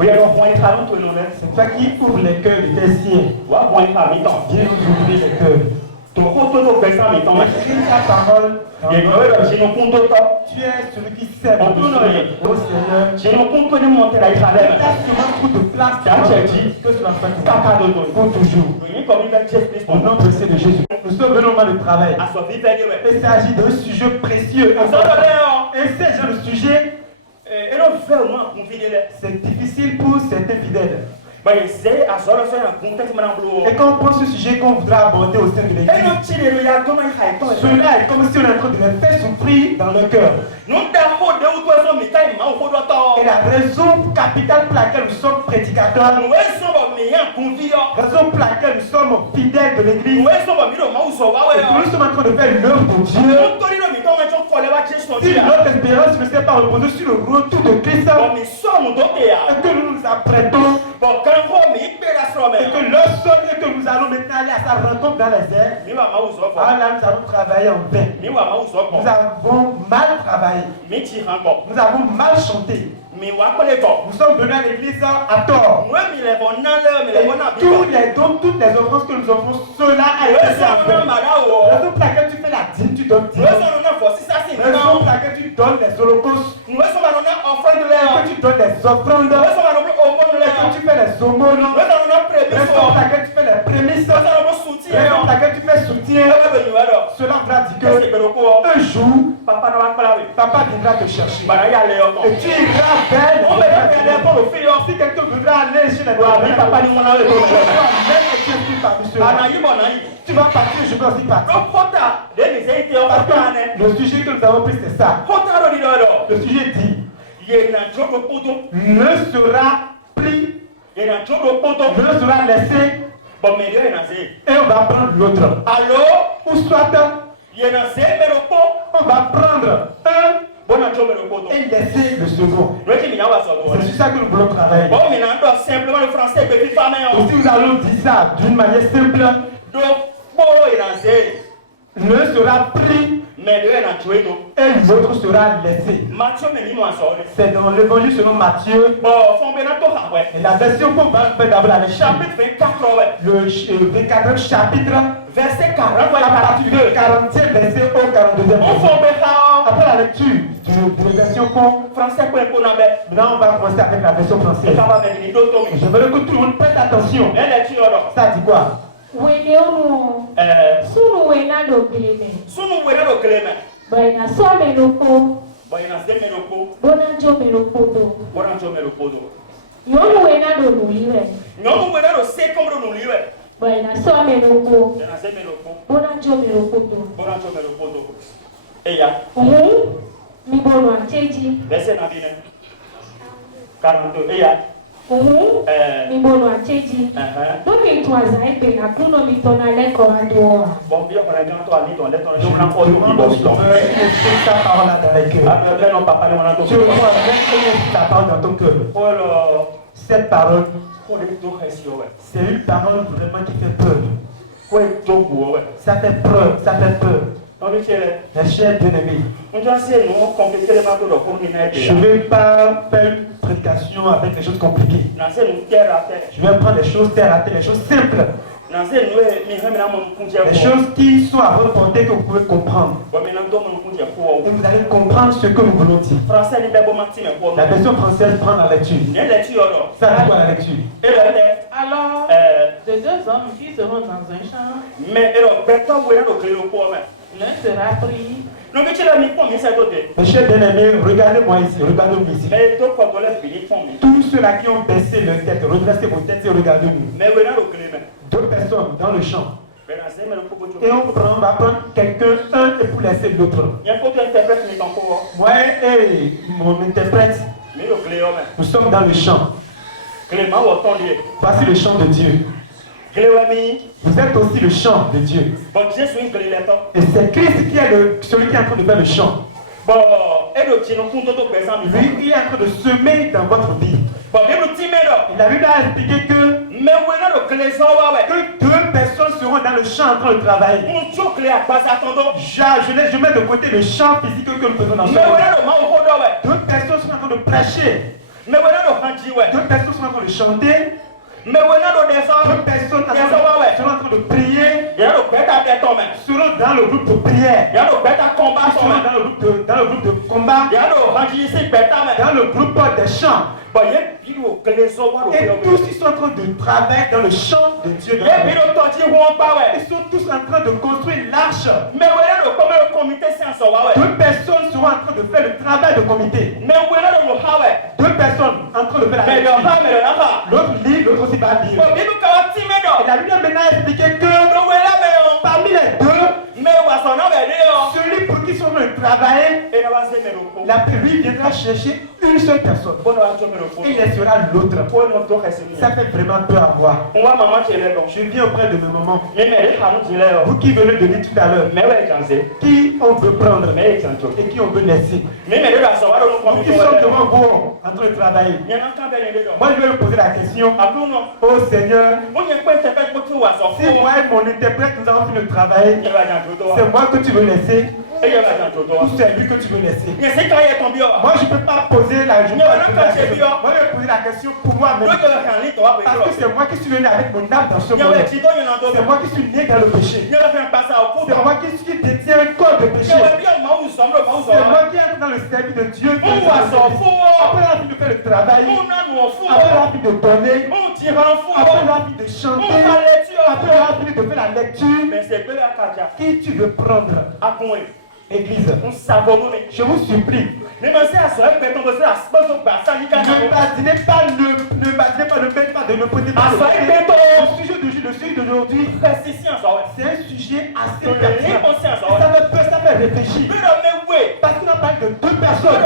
C'est toi qui ouvre les cœurs de tes siens. Viens nous ouvrir les cœurs. Écris ta parole. Tu es celui qui sait. Oh Seigneur, tu as sûrement trop de place que cela soit pour toujours. Au nom précieux de Jésus, nous sommes venus au moment de travail. Il s'agit d'un sujet précieux. Et c'est genre de sujet, c'est difficile pour certains fidèles. Et quand on prend ce sujet qu'on voudra aborder au sein de l'église, cela est comme si on est en train de les faire souffrir dans le cœur. Et la raison capitale pour laquelle nous sommes prédicateurs, raison pour laquelle nous sommes fidèles de l'église, et que nous sommes en train de faire l'œuvre de Dieu, si notre espérance ne s'est pas reposée sur le retour de Christ, et que nous nous apprêtons, et que lorsque nous allons maintenant aller à sa rencontre dans les airs, là nous allons travailler en vain. Nous avons mal travaillé. Nous avons mal chanté. Nous sommes venus à l'église à tort. Et tous les dons, toutes les offrances que nous offrons, cela a été fait. La raison pour laquelle tu fais la dîme, tu donnes dîme. La raison pour laquelle tu donnes les holocaustes. Que tu donnes les offrandes. Que tu fais les aumônes. La raison pour laquelle tu fais les prémices. La raison pour laquelle tu fais soutien. Cela va dire que un jour, papa viendra te chercher. Et tu iras vers si quelqu'un voudra aller chez les doigts, tu vas partir, je vais aussi partir. Le sujet que nous avons pris, c'est ça. Le sujet dit, ne sera pris, ne sera laissé, et on va prendre l'autre. Ou soit, on va prendre un et laisser le second. C'est sur ça que nous voulons travailler. Si nous allons dire ça d'une manière simple, ne sera pris et l'autre sera laissé. C'est dans l'évangile selon Matthieu. Et la version qu'on va faire d'abord le chapitre 24 chapitre, verset 40, à partir du 40e verset au 42e. Après la lecture de la version français, maintenant on va commencer avec la version française. Je veux que tout le monde prête attention. Ça dit quoi? Verset 42. Mibono acheji. Donc il doit être la kuno mitona le korando. Bon bien on a quand toi ni ton lettre on a encore une ça parole dans les cœurs. Après non papa on a tout. Tu vois la parole dans ton cœur. Cette parole c'est une parole vraiment qui fait peur. Ça fait peur, ça fait peur. Mes chers bien-aimés, je ne vais pas faire une prédication avec des choses compliquées. Je vais prendre les choses terre à terre, les choses simples. Les choses qui sont à votre portée que vous pouvez comprendre. Et vous allez comprendre ce que nous voulons dire. La version française prend la lecture. Ça dit quoi la lecture? Alors, de deux hommes qui seront dans un champ, l'un sera pris. Mes chers bien-aimés, regardez-moi ici, regardez-moi ici. Tous ceux-là qui ont baissé leur tête, redressez vos têtes et regardez-nous. Deux personnes dans le champ. Et on va prendre quelqu'un, un et pour laisser l'autre. Moi et mon interprète, nous sommes dans le champ. Voici le champ de Dieu. Vous êtes aussi le champ de Dieu. Et c'est Christ qui est celui qui est en train de faire le champ. Lui, il est en train de semer dans votre vie. Il a eu à expliquer que deux personnes seront dans le champ en train de travailler. Je mets de côté le champ physique que nous faisons dans ce monde. Deux personnes sont en train de prêcher. Deux personnes sont train de chanter. Mais voilà, Deux personnes sont en train de prier. Seront dans le groupe de prière. Seront dans le groupe de combat. Dans le groupe des chants. Et tous ils sont en train de travailler dans le champ de Dieu. Ils sont tous en train de construire l'arche. Deux personnes seront en train de faire le travail de comité. Deux personnes en train de faire la lecture. L'autre lit, l'autre aussi va lire. Et la Bible a maintenant expliqué que parmi les deux, celui pour qui sont en train de travailler, la lui viendra chercher une seule personne. Et il laissera l'autre. Ça fait vraiment peur à voir. Je viens auprès de mes mamans. Vous qui venez de dire tout à l'heure, qui on veut prendre et qui on veut laisser. Vous qui sont devant vous en train de travailler. Moi je vais vous poser la question. Oh Seigneur, si moi et mon interprète nous avons fini de travailler, c'est moi que tu veux laisser ou c'est lui que tu veux laisser. Moi je ne peux pas poser la question. Moi je vais poser la question pour moi-même. Parce que c'est moi qui suis venu avec mon âme dans ce monde. C'est moi qui suis né dans le péché. C'est moi qui détiens un corps de péché. C'est moi qui entre dans le service de Dieu. Après la vie de faire le travail, après la vie de donner, après la vie de chanter, après la vie de faire la lecture, qui tu veux prendre? Église, je vous supplie, ne posez pas le sujet d'aujourd'hui, c'est un sujet assez pertinent. Ça fait réfléchir. Parce qu'on a parlé de deux personnes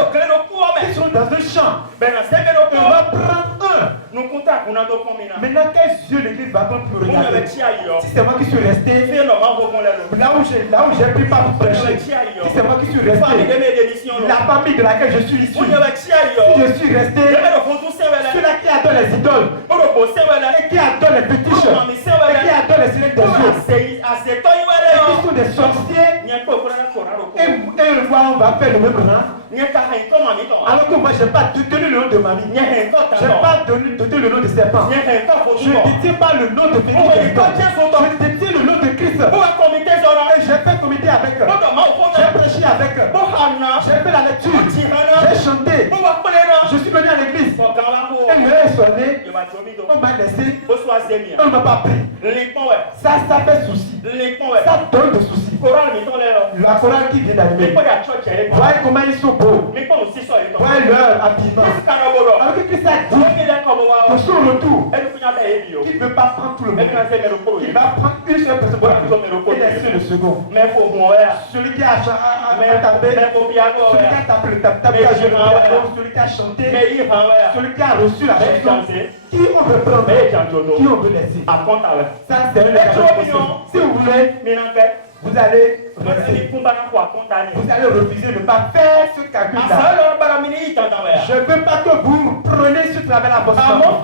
qui sont dans un champ. On va prendre un. Maintenant, quels yeux l'église va prendre pour regarder? Si c'est moi qui suis resté, là où j'ai pris pas pour prêcher, si c'est moi qui suis resté, la famille de laquelle je suis issu, si je suis resté, ceux-là qui adorent les idoles, et qui adorent les fétiches, et qui adorent les signes des yeux, et qui sont des sorciers, et moi on va faire le même rang. Alors que moi je n'ai pas donné le nom de mamie, je n'ai pas donné le nom de serpent, je ne détiens pas le nom de fétiche, je détiens le nom de Christ. Et j'ai fait comité avec eux, j'ai prêché avec eux, j'ai fait la lecture, j'ai chanté, je suis venu à l'église. Et l'heure est sonnée, on m'a laissé, on ne m'a pas pris. Ça fait souci, ça donne des soucis. La chorale qui vient d'arriver, voyez comment ils sont beaux, voyez leur habillement. Alors que Christ a dit que son retour, il ne veut pas prendre tout le monde, il va prendre une seule personne et laisser le second. Celui qui a tapé, celui qui a tapé le tapage, celui qui a chanté, celui qui a reçu la chanson, qui on veut prendre, qui on veut laisser. Ça c'est un exemple. Si vous voulez, vous allez refuser de ne pas faire ce calcul-là. Je ne veux pas que vous preniez ce travail à votre temps.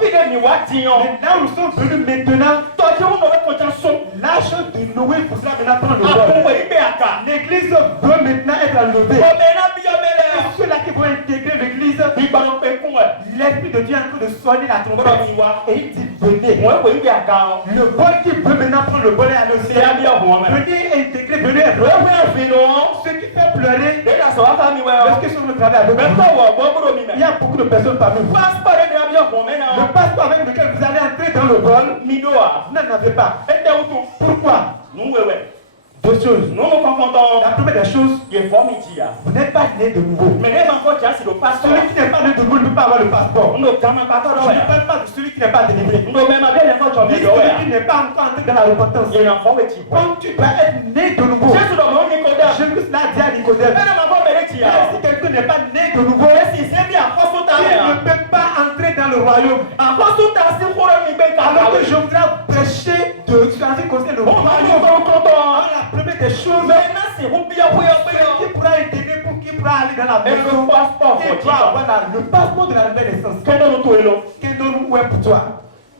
Maintenant, nous sommes venus maintenant. L'âge de Noé pour cela maintenant prendre le vol. L'église veut maintenant être enlevée. Ceux-là qui vont intégrer l'église, l'Esprit de Dieu est en train de sonner la trompette. Et il dit venez. Le vol qui veut maintenant prendre le vol et aller au ciel. Venez intégrer, venez être. Ce qui fait pleurer, parce que sur le travail avec vous, il y a beaucoup de personnes parmi vous. Le passeport avec lequel vous allez entrer dans le vol, vous n'en avez pas. Pourquoi? Deux choses. La première des choses, vous n'êtes pas né de nouveau. Celui qui n'est pas né de nouveau ne peut pas avoir le passeport. Je ne parle pas de celui qui n'est pas délivré. Ni celui qui n'est pas encore entré dans la repentance. Quand tu dois être né de nouveau, Jésus l'a dit à Nicodème. Si quelqu'un n'est pas né de nouveau, il ne peut pas entrer dans le royaume. Alors que je voudrais prêcher de ce qui concerne le royaume. La première des choses, qui pourra intégrer pour qui pourra aller dans la maison, qui pourra avoir le passeport de la nouvelle naissance. Quel nom est pour toi?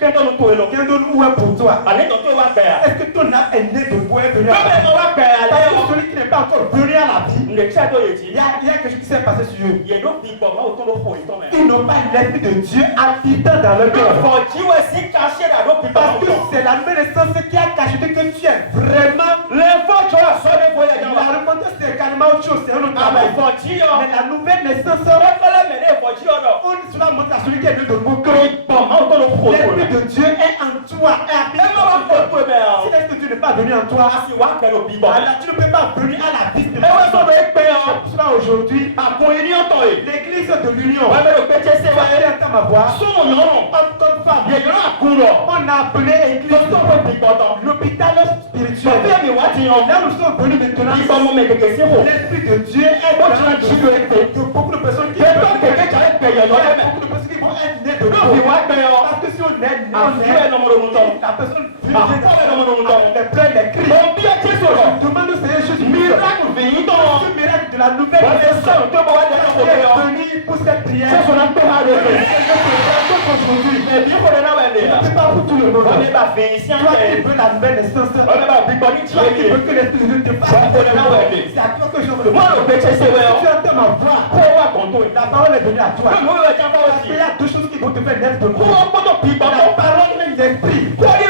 Qu'est-ce où est pour toi? Est-ce que ton âme est née de bois et venu à la vie? Celui qui n'est pas encore venu à la vie, il y a quelque chose qui s'est passé sur eux. Ils n'ont pas l'esprit de Dieu habitant dans leur cœur. Parce que c'est la nouvelle naissance qui a caché que tu es vraiment. La repentance c'est carrément autre chose, c'est un autre travail. Mais la nouvelle naissance, cela montre à celui qui est né de mon cœur. L'esprit de Dieu est en toi. Si l'esprit de Dieu n'est pas venu en toi, alors tu ne peux pas venir à la vie spirituelle. Cela aujourd'hui, l'église de l'union, entend ma voix, homme comme femme, on a appelé église l'hôpital spirituel. Là nous sommes venus maintenant, l'esprit de Dieu est dans nous. Beaucoup de personnes qui vont être nées de nous. Parce que si on est né, la personne vit des pleurs, des cris. Demande au Seigneur Jésus, miracle de la nouvelle naissance est venu pour cette prière. Aujourd'hui, c'est pas pour tout le monde. Toi qui veux la nouvelle naissance, toi qui veux que l'esprit de Dieu te fasse, c'est à toi que je veux le voir. Tu entends ma voix, la parole est venue à toi. Parce qu'il y a deux choses qui vont te faire naître de nouveau. La parole même l'esprit. Voilà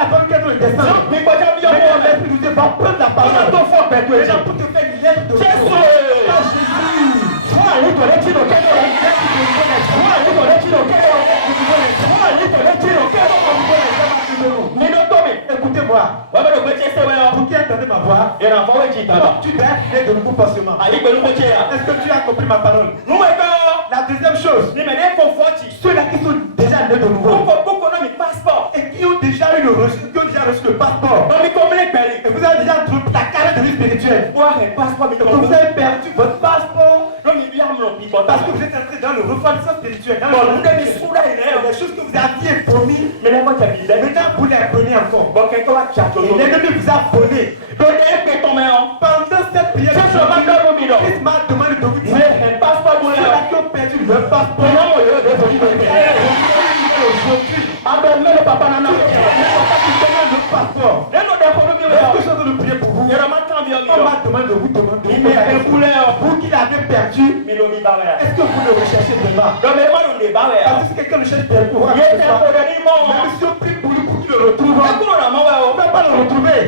la parole qui est dans le destin. Mais l'esprit de Dieu va prendre la parole pour te faire naître de nouveau. Écoutez-moi. Vous qui entendez ma voix, tu dois être de nouveau forcément. Est-ce que tu as compris ma parole? La deuxième chose, ceux-là qui sont déjà nés de nouveau et qui ont déjà reçu le passeport, et vous avez déjà la carte de vie spirituelle, vous avez perdu votre passeport parce que vous êtes entré dans le refroidissement spirituel, dans les choses que vous aviez promis, maintenant vous les prenez encore. Et l'ennemi vous a volé. Pendant cette prière, Christ m'a demandé de vous dire ceux-là qui ont perdu leur passeport aujourd'hui. Le papa n'a pas de passeport. Est-ce que je suis en train de prier pour vous? On m'a demandé de vous demander vous qui l'avez perdu, est-ce que vous le recherchez vraiment? Parce que si quelqu'un le cherche pour vous, même si on prie pour lui pour qu'il le retrouve, on ne peut pas le retrouver.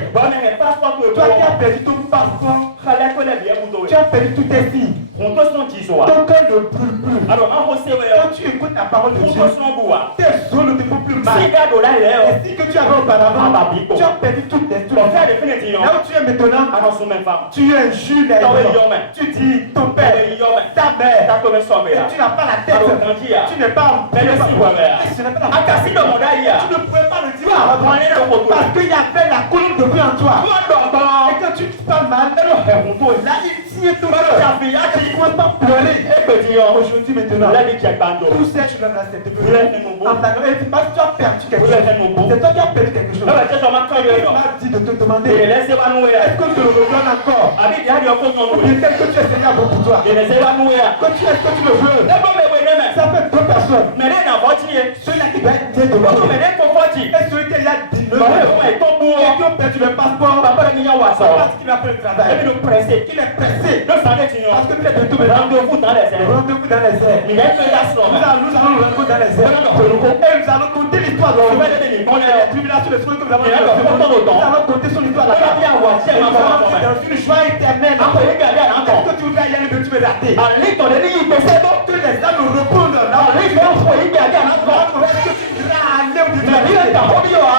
Toi qui as perdu ton passeport, tu as perdu toutes tes filles. Ton cœur ne brûle plus. Quand tu écoutes la parole de Dieu, tes os ne te font plus mal. Et si que tu avais auparavant, tu as perdu toutes tes trucs. Là où tu es maintenant, tu es un juge. Tu dis ton père, ta mère, et tu n'as pas la tête. Tu n'es pas tu ne pouvais pas le dire parce qu'il y avait la colonne de vie en toi. Et quand tu te sens mal, là il tient tout cœur. Tu ne pouvais pas pleurer. Aujourd'hui maintenant, tout ça tu l'as accepté. Parce que tu as perdu quelque chose. C'est toi qui as perdu quelque chose. Il m'a dit de te demander est-ce que tu le redonnes encore? Ou bien qu'est-ce que tu as essayé pour toi? Est-ce que tu le veux? Ça fait deux personnes. Celui-là qui va être né de l'autre. Et celui qui a 19 ans et qui ont perdu le passeport. Parce qu'il a fait le travail. Qu'il est pressé. Parce que tu es bientôt rendez-vous dans les airs. Nous allons le rencontrer dans les airs. Et nous allons compter l'histoire de les tribulations, les trucs que nous avons fait. Nous allons compter son histoire là-bas. Et nous allons entrer dans une joie éternelle. Est-ce que tu voudrais y aller, mais tu veux rater? Que les âmes nous répondent. Est-ce que tu voudrais aller ou tu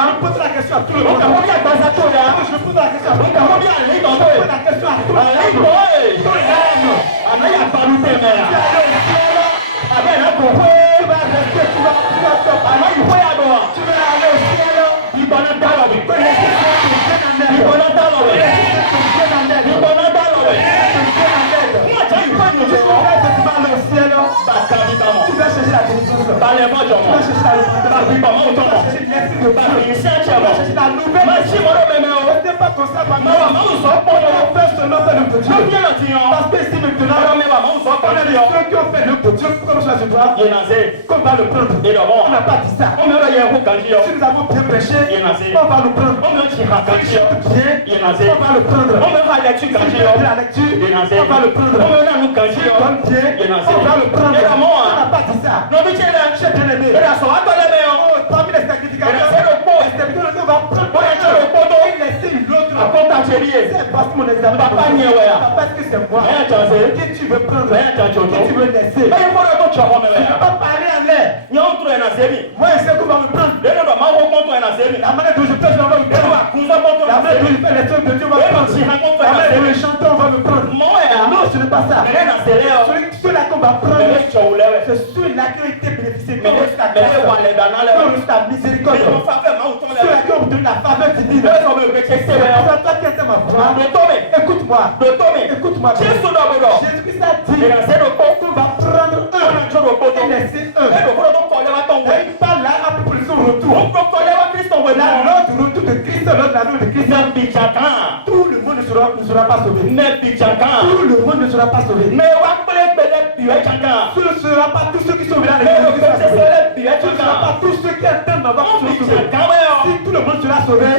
je pose la question à tout le monde. Je pose la question à tout le monde. Je pose la question à tout le monde. Tu vas rester, tu vas aller au ciel. Tu vas chercher la délivrance. Tu vas chercher la nouvelle. Ce n'est pas comme ça. On fait seulement faire le Dieu. Parce que ici maintenant, on a ceux qui ont fait le Dieu. Comme ça se doit. Qu'on va le prendre. On n'a pas dit ça. Si nous avons bien prêché, on va le prendre. Si nous chantons bien, on va le prendre. Si nous faisons la lecture, on va le prendre. Si nous donne bien, on va le prendre. On n'a pas dit ça. J'ai bien aimé. Parmi les sacrificateurs, on va prendre et laisser l'autre. C'est parce que mon examen. Papa, est-ce que c'est moi? Qui tu veux prendre? Qui tu veux laisser? Je ne peux pas parler en l'air. Moi, je sais qu'on va me prendre. La manière dont je peux, on va me prendre. La manière dont je fais les trucs de Dieu, on va me prendre. La manière dont je chante, on va me prendre. Non, ce n'est pas ça. Ceux-là qu'on va prendre, c'est ceux-là qui ont été bénéficiés de ta grâce, de ta miséricorde. Ceux-là qui ont obtenu la faveur divine. C'est toi qui es ma voix. Écoute-moi. Écoute-moi. Jésus-Christ a dit qu'on va prendre un et laisser un. Et il parle là à propos de son retour. Là, lors du retour de Christ, lors de la vie de Christ, tout le monde ne sera pas sauvé. Tout le monde ne sera pas sauvé. Ce ne sera pas tous ceux qui sont venus à l'église. Ce ne sera pas tous ceux qui attendent d'avoir sauvé. Si tout le monde sera sauvé,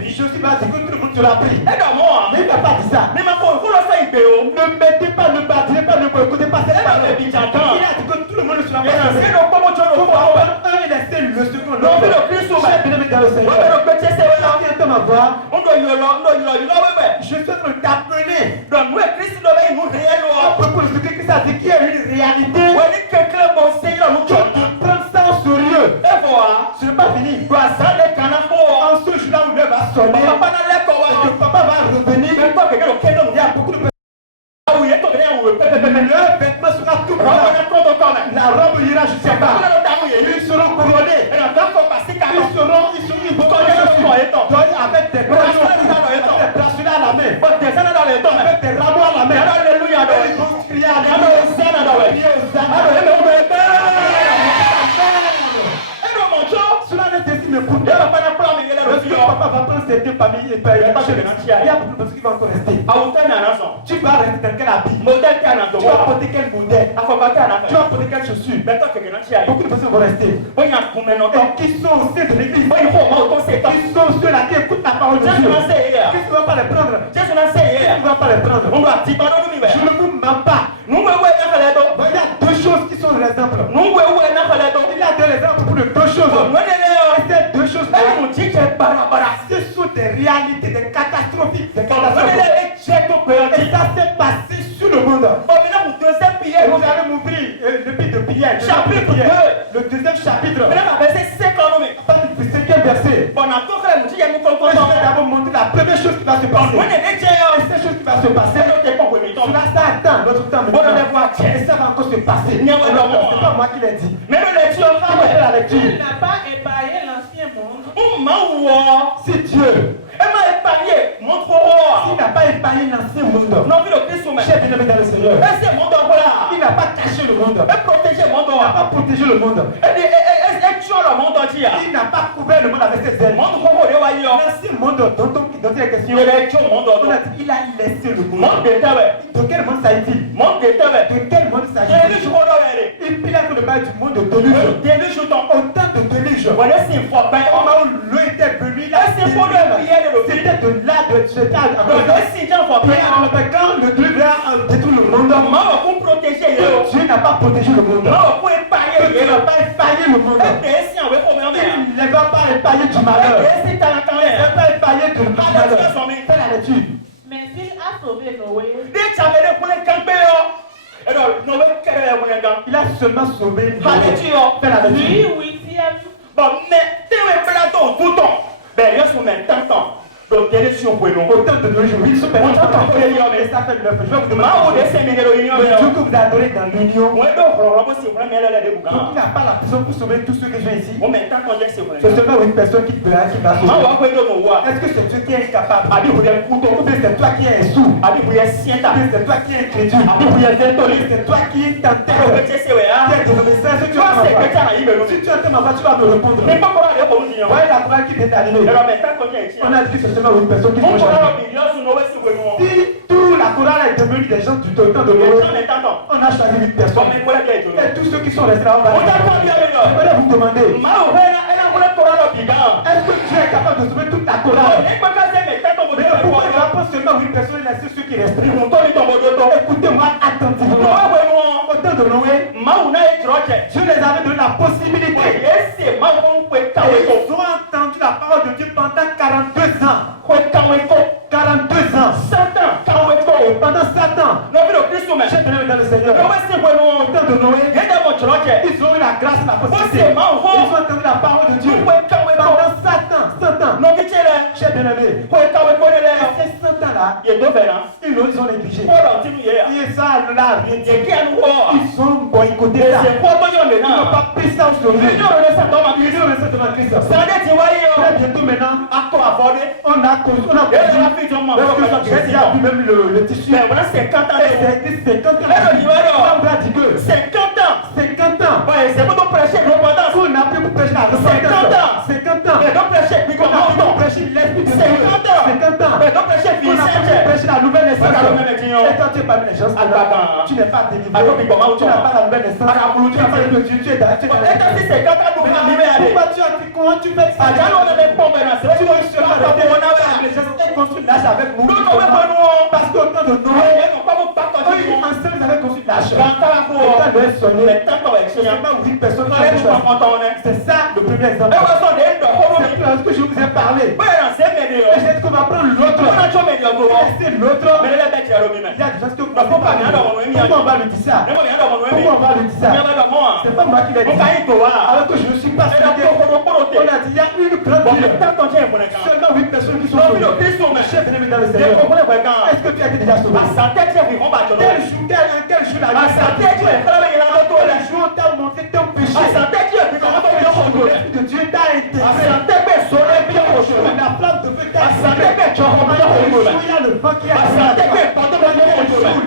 je suis pas dit que tout le monde sera pris. Mais il n'a pas dit ça. Ne mettez pas, ne battez pas, ne boycottez pas cette parole. Il a dit que tout le monde ne sera pas sauvé. On va prendre un et laisser le second. J'ai bien aimé dans le Seigneur. Qui entend ma voix? Je suis en train d'appeler. À propos de ce que Christ a dit, qu'il y a une réalité. Tu dois prendre ça au sérieux. Ce n'est pas fini. En ce jour-là où l'heure va sonner, et que papa va revenir, il y a beaucoup de personnes. Le vêtement sera tout blanc. La robe ira jusqu'à bas. Ils seront couronnés. Ils vont avec des bracelets à la main. Avec des rameaux à la main. Ils vont crier cela ne destine pour toi. Papa va prendre ses deux familles et il y a beaucoup de personnes qui vont encore rester. Tu vas rester dans quel habit? Tu vas porter quel modèle? Tu vas porter quelle chaussure? Beaucoup de personnes vont rester. Et qui sont au sein de l'église? Qui sont ceux-là qui écoutent la parole de Dieu? Qu'est-ce que tu ne vas pas les prendre? Tu ne vas pas les prendre. Je ne vous mens pas. Il y a deux choses qui sont des exemples. Il y a deux exemples pour les deux choses. Et ces deux choses, ce sont des réalités, des catastrophiques. Et ça s'est passé sur le monde. Et vous allez m'ouvrir le livre de Pierre. Chapitre 2. Le deuxième chapitre. Pas du 5e verset. Je vais d'abord montrer la première chose qui va se passer. Et cette chose qui va se passer, cela ça attend notre temps. Et ça va encore se passer. Ce n'est pas moi qui l'ai dit. Mais la lecture. Il n'a pas épargné l'ancien monde. Si Dieu s'il n'a pas épargné l'ancien monde, j'ai bien aimé dans le Seigneur. Il n'a pas caché le monde. Il n'a pas protégé le monde. Il n'a pas couvert le monde avec ses ailes. L'ancien monde dont il est question, il a laissé le monde. De quel monde s'agit-il? De quel monde s'agit-il? Il a de parler du monde de déluge. Autant de déluge. Au moment où l'eau était venue, c'était de là de cet âge. Quand le Dieu a détruit le monde, Dieu n'a pas protégé le monde. Dieu n'a pas épargné le monde. Il ne va pas épargner du malheur. Il ne va pas épargner du malheur. Fais la lecture. Mais s'il a sauvé Noé, il a seulement sauvé Noé. Fais la lecture. lui, huitième, Autant de nos jours, ils sont maintenant et ça fait 9. Je vais vous demander le Dieu que vous adorez dans l'union. Il n'a pas la prison pour sauver tous ceux qui sont ici. C'est seulement une personne qui va sauver. Est-ce que c'est Dieu qui est incapable? Ou bien c'est toi qui es sourd? Ou bien c'est toi qui es incrédule? C'est toi qui es tenté? Si tu entends ma voix, tu vas me répondre. Voyez la voix qui t'est arrivée. On a dit que c'est seulement une personne qui se Si toute la chorale est devenue des gens du temps de l'eau, on a choisi une personne. Et tous ceux qui sont restés là, on va vous demander. chorale. Mais pourquoi il va pas seulement 8 personnes et laisser ceux qui restent? Écoutez-moi attentivement. Au temps de Noé, Dieu les avait donné la possibilité. Ils ont entendu la parole de Dieu pendant 42 ans. 42 ans. 7 ans. Et pendant 7 ans, j'ai bien dans le Seigneur. Au temps de Noé, ils ont eu la grâce et la possibilité. Ils ont entendu la parole de Dieu pendant 7 ans. 7 ans. J'ai bien aimé. Et ces 7 ans-là, ils ont négligé. Et ça l'a rien dit. Ils ont boycotté ça. Ils n'ont pas pris ça au sérieux. Ils ont resté devant Christ. Très bientôt maintenant, on a connu. Jésus a vu même le tissu. C'est 50 ans. 50 ans. On n'a plus pour prêcher la repentance. 50 ans. On n'a plus pour prêcher l'esprit de Dieu. 50 ans. On n'a plus pour prêcher la nouvelle naissance. Et toi, tu n'es pas une naissance. Tu n'es pas délivré. Tu n'as pas la nouvelle naissance. Tu n'as pas le Dieu. Tu es dans pourquoi tu fais ça? Tu veux seulement et construire l'âge avec nous. Parce qu'au temps de Noé, eux ensemble ils avaient construit l'âge. Au temps de sonner, seulement 8 personnes qui ont fait. C'est ça le premier exemple. C'est ce que je vous ai parlé. Et c'est qu'on va prendre l'autre. Laisser l'autre. Il y a des choses que vous ne pouvez pas dire. Pourquoi on va lui dire ça? Pourquoi on va lui dire ça? C'est pas moi qui l'ai dit. Alors que je ne suis pas sûr. On a dit il y a une grande ville. Seulement 8 personnes qui sont sauvées. Chef ennemi dans le Seigneur. Est-ce que tu as été déjà sauvé? Quel jour la nuit? Jour où t'a montré ton péché. L'esprit de Dieu t'a intégré. La flamme de feu t'a intégré. Il y a le vent qui a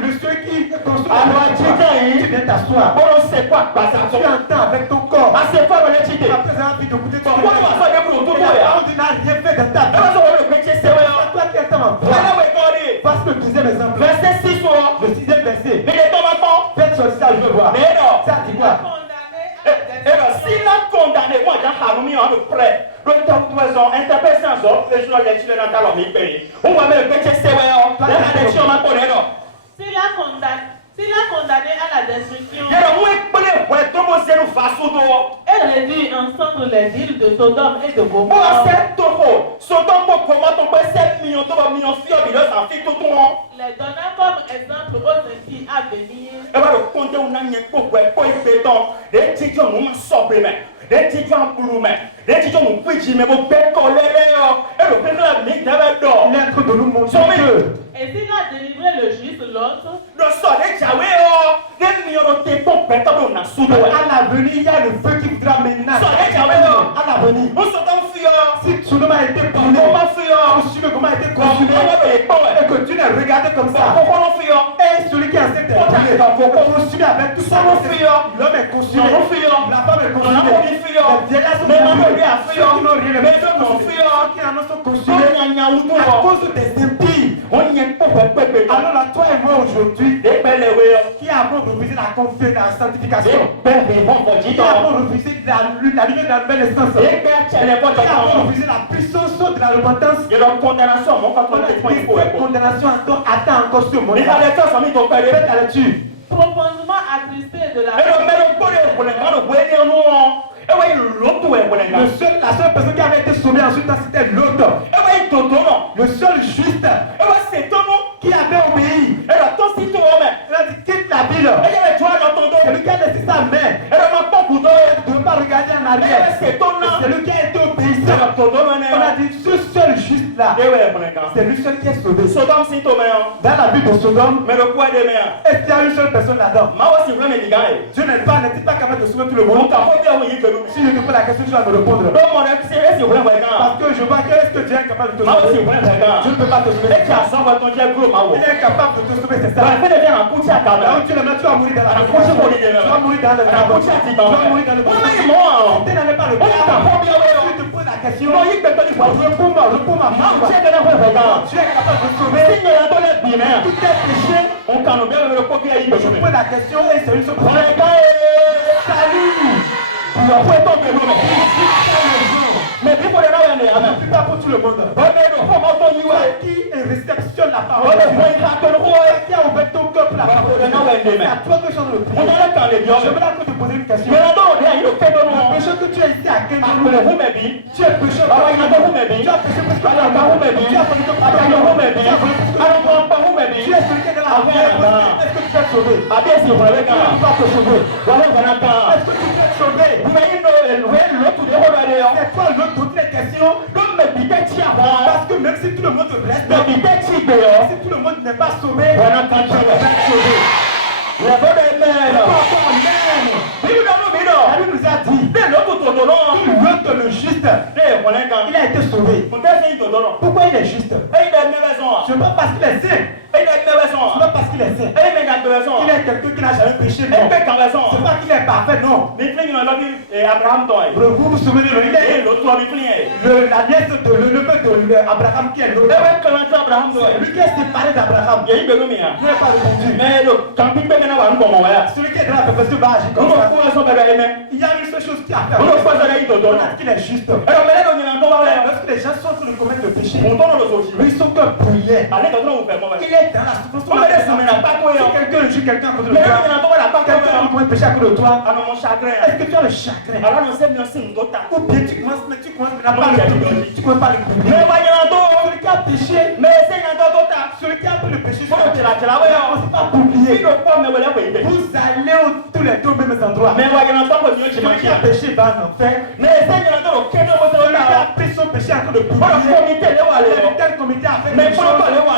le feu qui construit. Tu viens t'asseoir. Tu entends avec ton corps. Après avoir envie d'écouter ton corps. Tu n'as rien fait de ta vie. Toi qui es en parce que tu disais mes enfants. Verset 6, le 6e verset. Faites sur ça, je veux voir. Ça dit quoi? S'il a condamné, moi j'ai harmonie en près. Le temps de raison, interprétation, les gens les tuent dans la vie. On va mettre le petit sévère. La élection m'a connu. S'il a condamné à la destruction, et réduit ensemble les villes de Sodome et de Gomorrhe, les donna comme exemple aux impies à venir. L'être de nous montrer que Et s'il a délivré le juste l'autre, à l'avenir, il y a le feu qui voudra maintenant. À l'avenir, si Sodome a été brûlé, si le Gomorrhe a été consumé, et que Dieu l'a regardé comme ça, et celui qui a cette brûlé, consumé avec tout ça, l'homme est consumé, la femme est consumée, les vieillards sont consumés, ceux qui n'ont rien aimé sont consumés, ceux qui en ont sont consumés, à cause des impies. Alors là, toi et moi aujourd'hui, qui avons refusé la confiance, la sanctification, qui avons refusé la lumière de la nouvelle naissance, qui avons refusé la puissance de la repentance, cette condamnation attend encore ce moment. Faites la lecture. profondément attristé de la La seule personne qui avait été sauvée ensuite, c'était l'autre. Le seul juste qui avait obéi. Il a dit quitte la ville. C'est lui qui a laissé sa main. Il ne veut pas regarder en arrière. C'est lui qui a été obéissant. On a dit ce seul juste là. C'est lui seul qui est sauvé. Dans la vie de Sodome, est-ce qu'il y a une seule personne là-dedans? Dieu n'est pas capable de sauver tout le monde. Si je te pose la question, tu vas me répondre. Parce que je vois que est-ce que Dieu est capable de te sauver? Je ne peux pas te sauver. Il est capable de te sauver, c'est ça. Donc tu le mets, tu vas mourir dans la vie. Tu vas mourir dans le travail. Tu vas mourir dans le travail. Tu n'en es pas le cas. Si tu te poses la question, réponds-moi. Tu es capable de sauver. Tout est péché. Je pose la question et c'est une seule problème. Salut. Mais il faut les pas pour tout le monde. C'est à toi que je suis On a quand les biens. J'aimerais te poser une question. Mais là, on est à une autre Le péché que tu as ici à quel Tu moment? es péché. Tu es péché. Ah ouais, il y a pas où, mais Tu as péché parce que tu as pas où, mais Tu as volé ton Attends, où, mais Alors, pas où, mais Tu es celui qui est dans la vie. Est-ce que tu peux te sauver? Ah bien, si vous l'avez quand Tu ne vas te sauver. Voilà, voilà, quand. Est-ce que tu peux te sauver? Vous voyez, l'autre, il est revenu. C'est quoi l'autre toutes les questions? L'homme me dit que tu as avant. Parce que même si tout le monde reste, Me dit que tu es si tout le monde n'est pas sauvé, Voilà, quand tu tu vas être sauvé. La bonne amen. Amen. La Bible nous a dit, l'autre le juste, il a été sauvé. Pourquoi il est juste? Ce n'est pas parce qu'il est saint. Ce n'est pas parce qu'il est saint. Il est quelqu'un qui n'a jamais péché, non. Ce n'est pas qu'il est parfait, non. Vous vous souvenez, il est la nièce de le neveu d'Abraham qui est l'autre. Lui qui est séparé d'Abraham. Il n'a pas répondu. Celui qui est dans la perfection va agir comme ça. Il y a une seule chose qui a fait. On qu'il est juste. Lorsque les gens sont sur le commettre le péché, ils sont comme brûlés. Il est dans la souffrance. Si quelqu'un le juge quelqu'un à cause de toi, quelqu'un a commis le péché à cause de toi, est-ce que tu as le chagrin? Ou bien tu commences maintenant par le tu commences par le publier. Celui qui a péché, celui qui a pris le péché, on ne commence pas à publier. Vous allez tous les deux aux mêmes endroits. Celui qui a péché va en enfer. Celui qui a pris son péché en train de publier. Tel comité a fait telle chose.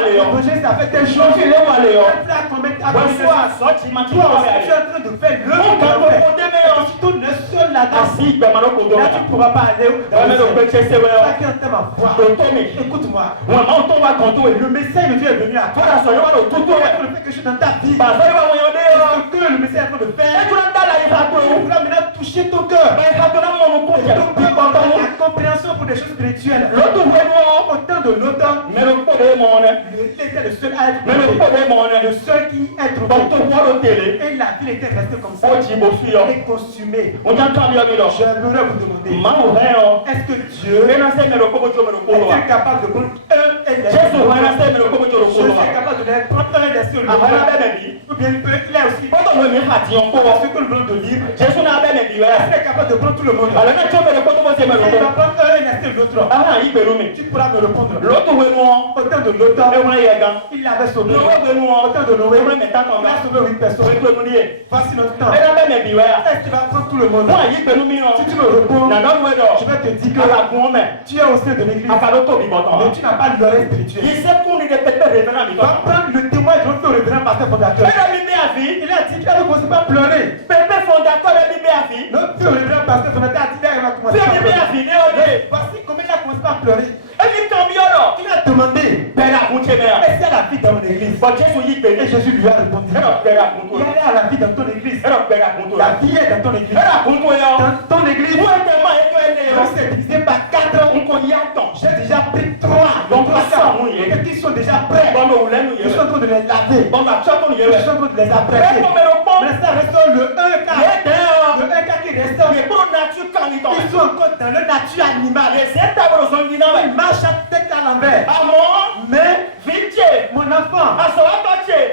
Le projet ça a fait telle chose. Tel frère a commis toi aussi tu es en train de faire le si tu ne seul là-dedans, là tu ne pourras pas aller dans le ciel. Chacun t'aime à voir. Écoute-moi. Le message de Dieu est venu à toi. Le fait que je suis dans ta vie. Ce que le message est en train de faire. Tu vas maintenant toucher ton cœur. Ton cœur va avoir la compréhension pour des choses spirituelles. Autant de longtemps, il était le seul à être le seul qui est trouvé. Et la ville était restée comme ça. Et consumée. J'aimerais vous demander, est-ce que Dieu est capable de prendre un et laisser le Jésus est capable de prendre un et laisser le ou bien il est aussi ce que nous venons de lire. Jésus est capable de prendre tout le monde. Il va prendre un et laisser l'autre. Tu pourras me répondre. Autant de l'automne, il l'avait sauvé. Autant de Noé, il a sauvé 8 personnes. Voici notre temps. Est-ce qu'il va prendre tout le monde? Si tu me réponds, je vais te dire que tu es au sein de l'église, mais tu n'as pas l'oreille spirituelle. Va prendre le témoin de notre révérend pasteur fondateur. Il a dit qu'il avait commencé par pleurer. Notre révérend pasteur fondateur a dit qu'il va commencer par pleurer. Voici comment il a commencé par pleurer. Il a demandé, est-ce qu'il y a la vie dans mon église? Et Jésus lui a répondu, il y a la vie dans ton église. La vie est dans ton église. Dans ton église, c'est divisé par 4. J'ai déjà pris 3. Donc, et qui sont déjà prêts. Je suis en train de les laver. Je suis en train de les apprêter. Mais ça reste le 1 quart. Le 1 quart qui reste. Ils sont encore dans le nature animale. Ils marchent à tête à l'envers. Mais, mon enfant,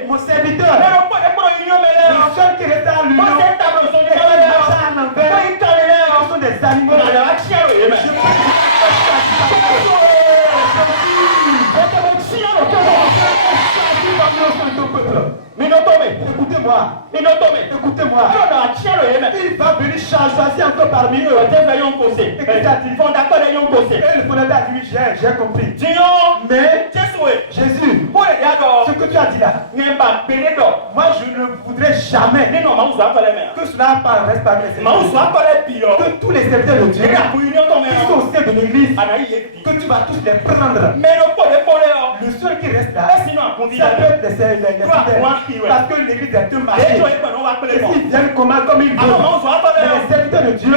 mon serviteur, le seul qui reste à l'union, et qui marche à l'envers, ce sont des animaux. Écoutez-moi. Écoutez-moi. Il va venir choisir encore parmi eux. Et qui t'a dit? Et le fondateur a dit, j'ai compris. Mais Jésus, ce que tu as dit là, moi je ne voudrais jamais que cela reste parmi les serviteurs. Que tous les serviteurs de Dieu qui sont au sein de l'église, que tu vas tous les prendre. Le seul qui reste là, ça peut être les fidèles. Parce que l'église est un marché. Et s'ils viennent comme ils veulent, les serviteurs de Dieu,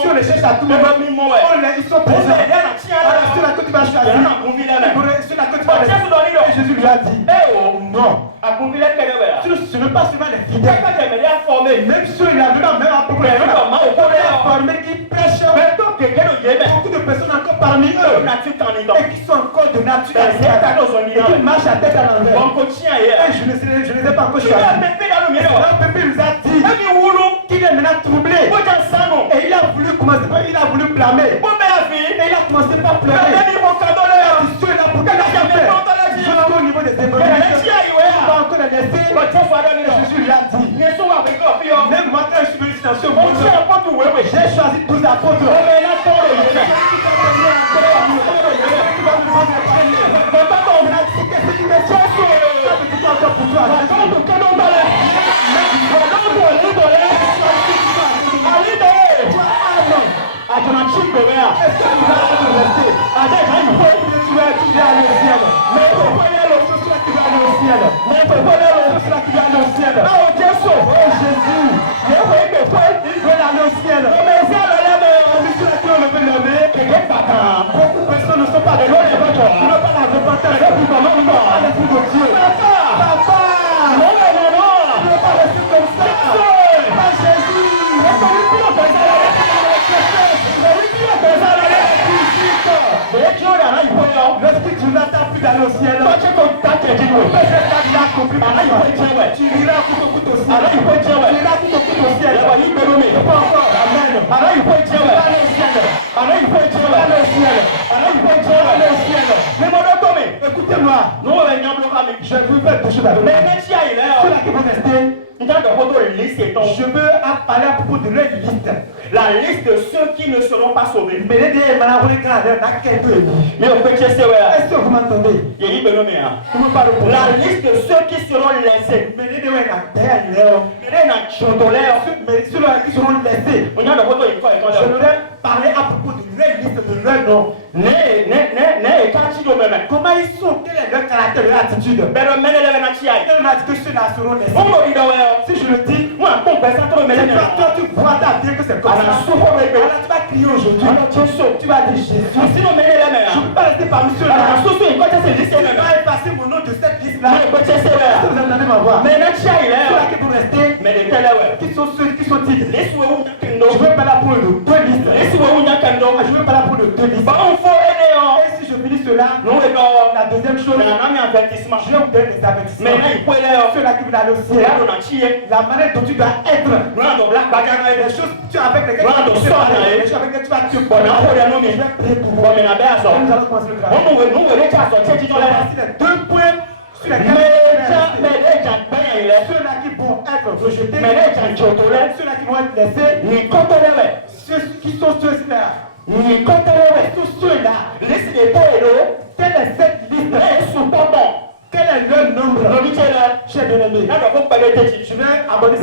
si on les cherche à tout moment, ils sont présents. Alors sur la que tu vas choisir, sur la que tu vas choisir, et Jésus lui a dit, non. Ce n'est pas seulement les fidèles. Même ceux qui ont même à peu près formés qui prêchent. Beaucoup de personnes encore parmi parmi eux et qui sont encore de nature et qui marchent à tête à l'envers. Et je ne les ai pas encore choisis. Un pépé nous a dit qu'il est maintenant troublé. Et il a voulu commencer, il a voulu blâmer. Et il a commencé par pleurer. Ceux-là, pourquoi il a fait? Au niveau des démoniaques, il va encore les laisser. Jésus lui a dit, même moi quand je suis venu dans ce monde, j'ai choisi 12 apôtres. Beaucoup de personnes ne sont pas de l'eau, ils n'ont pas la repentance. L'esprit de Dieu. Papa, ne veux pas rester comme ça. Pas Jésus. Lorsque tu n'attends plus d'aller au ciel, tu iras tout au bout au ciel. Tu iras tout au bout au ciel. Pas encore. Amen. Tu vas aller au ciel. Écoutez-moi. Je veux faire des choses avec vous. Ceux-là qui vont rester, je veux parler à propos de leur liste. La liste de ceux qui ne seront pas sauvés. Est-ce que vous m'entendez? La liste de ceux qui seront laissés. Ceux-là qui seront laissés. Je voudrais parler à propos de leur liste, de leur nom. Comment ils sont? Quel est leur caractère, leur attitude? Quelle attitude ceux-là seront laissés? Si je le dis, toi tu vois ta vie que c'est comme ça. Alors tu vas crier aujourd'hui. Tu vas dire Jésus. Je ne peux pas rester parmi ceux-là. Je vais effacer mon nom de cette liste-là. Vous entendez ma voix? Ceux-là qui vont rester, qui sont ceux qui sont titres. Je veux pas là pour le deux listes. Je veux pas là pour le deux listes. Et si je finis cela, la deuxième chose, je vais vous donner des avertissements. Ceux-là qui veulent aller au ciel, la manière dont tu dois être, les choses avec lesquelles tu vas parler, les choses avec lesquelles tu vas te bonner. Je vais prier pour vous. Nous allons commencer le travail. Voici les deux points sur lesquels ceux-là qui vont être rejetés, ceux-là qui vont être laissés, ceux qui sont ceux-là. Tous ceux-là, quelle est cette liste? Quel est leur nombre? Cher bien-aimé, je vais aborder ça.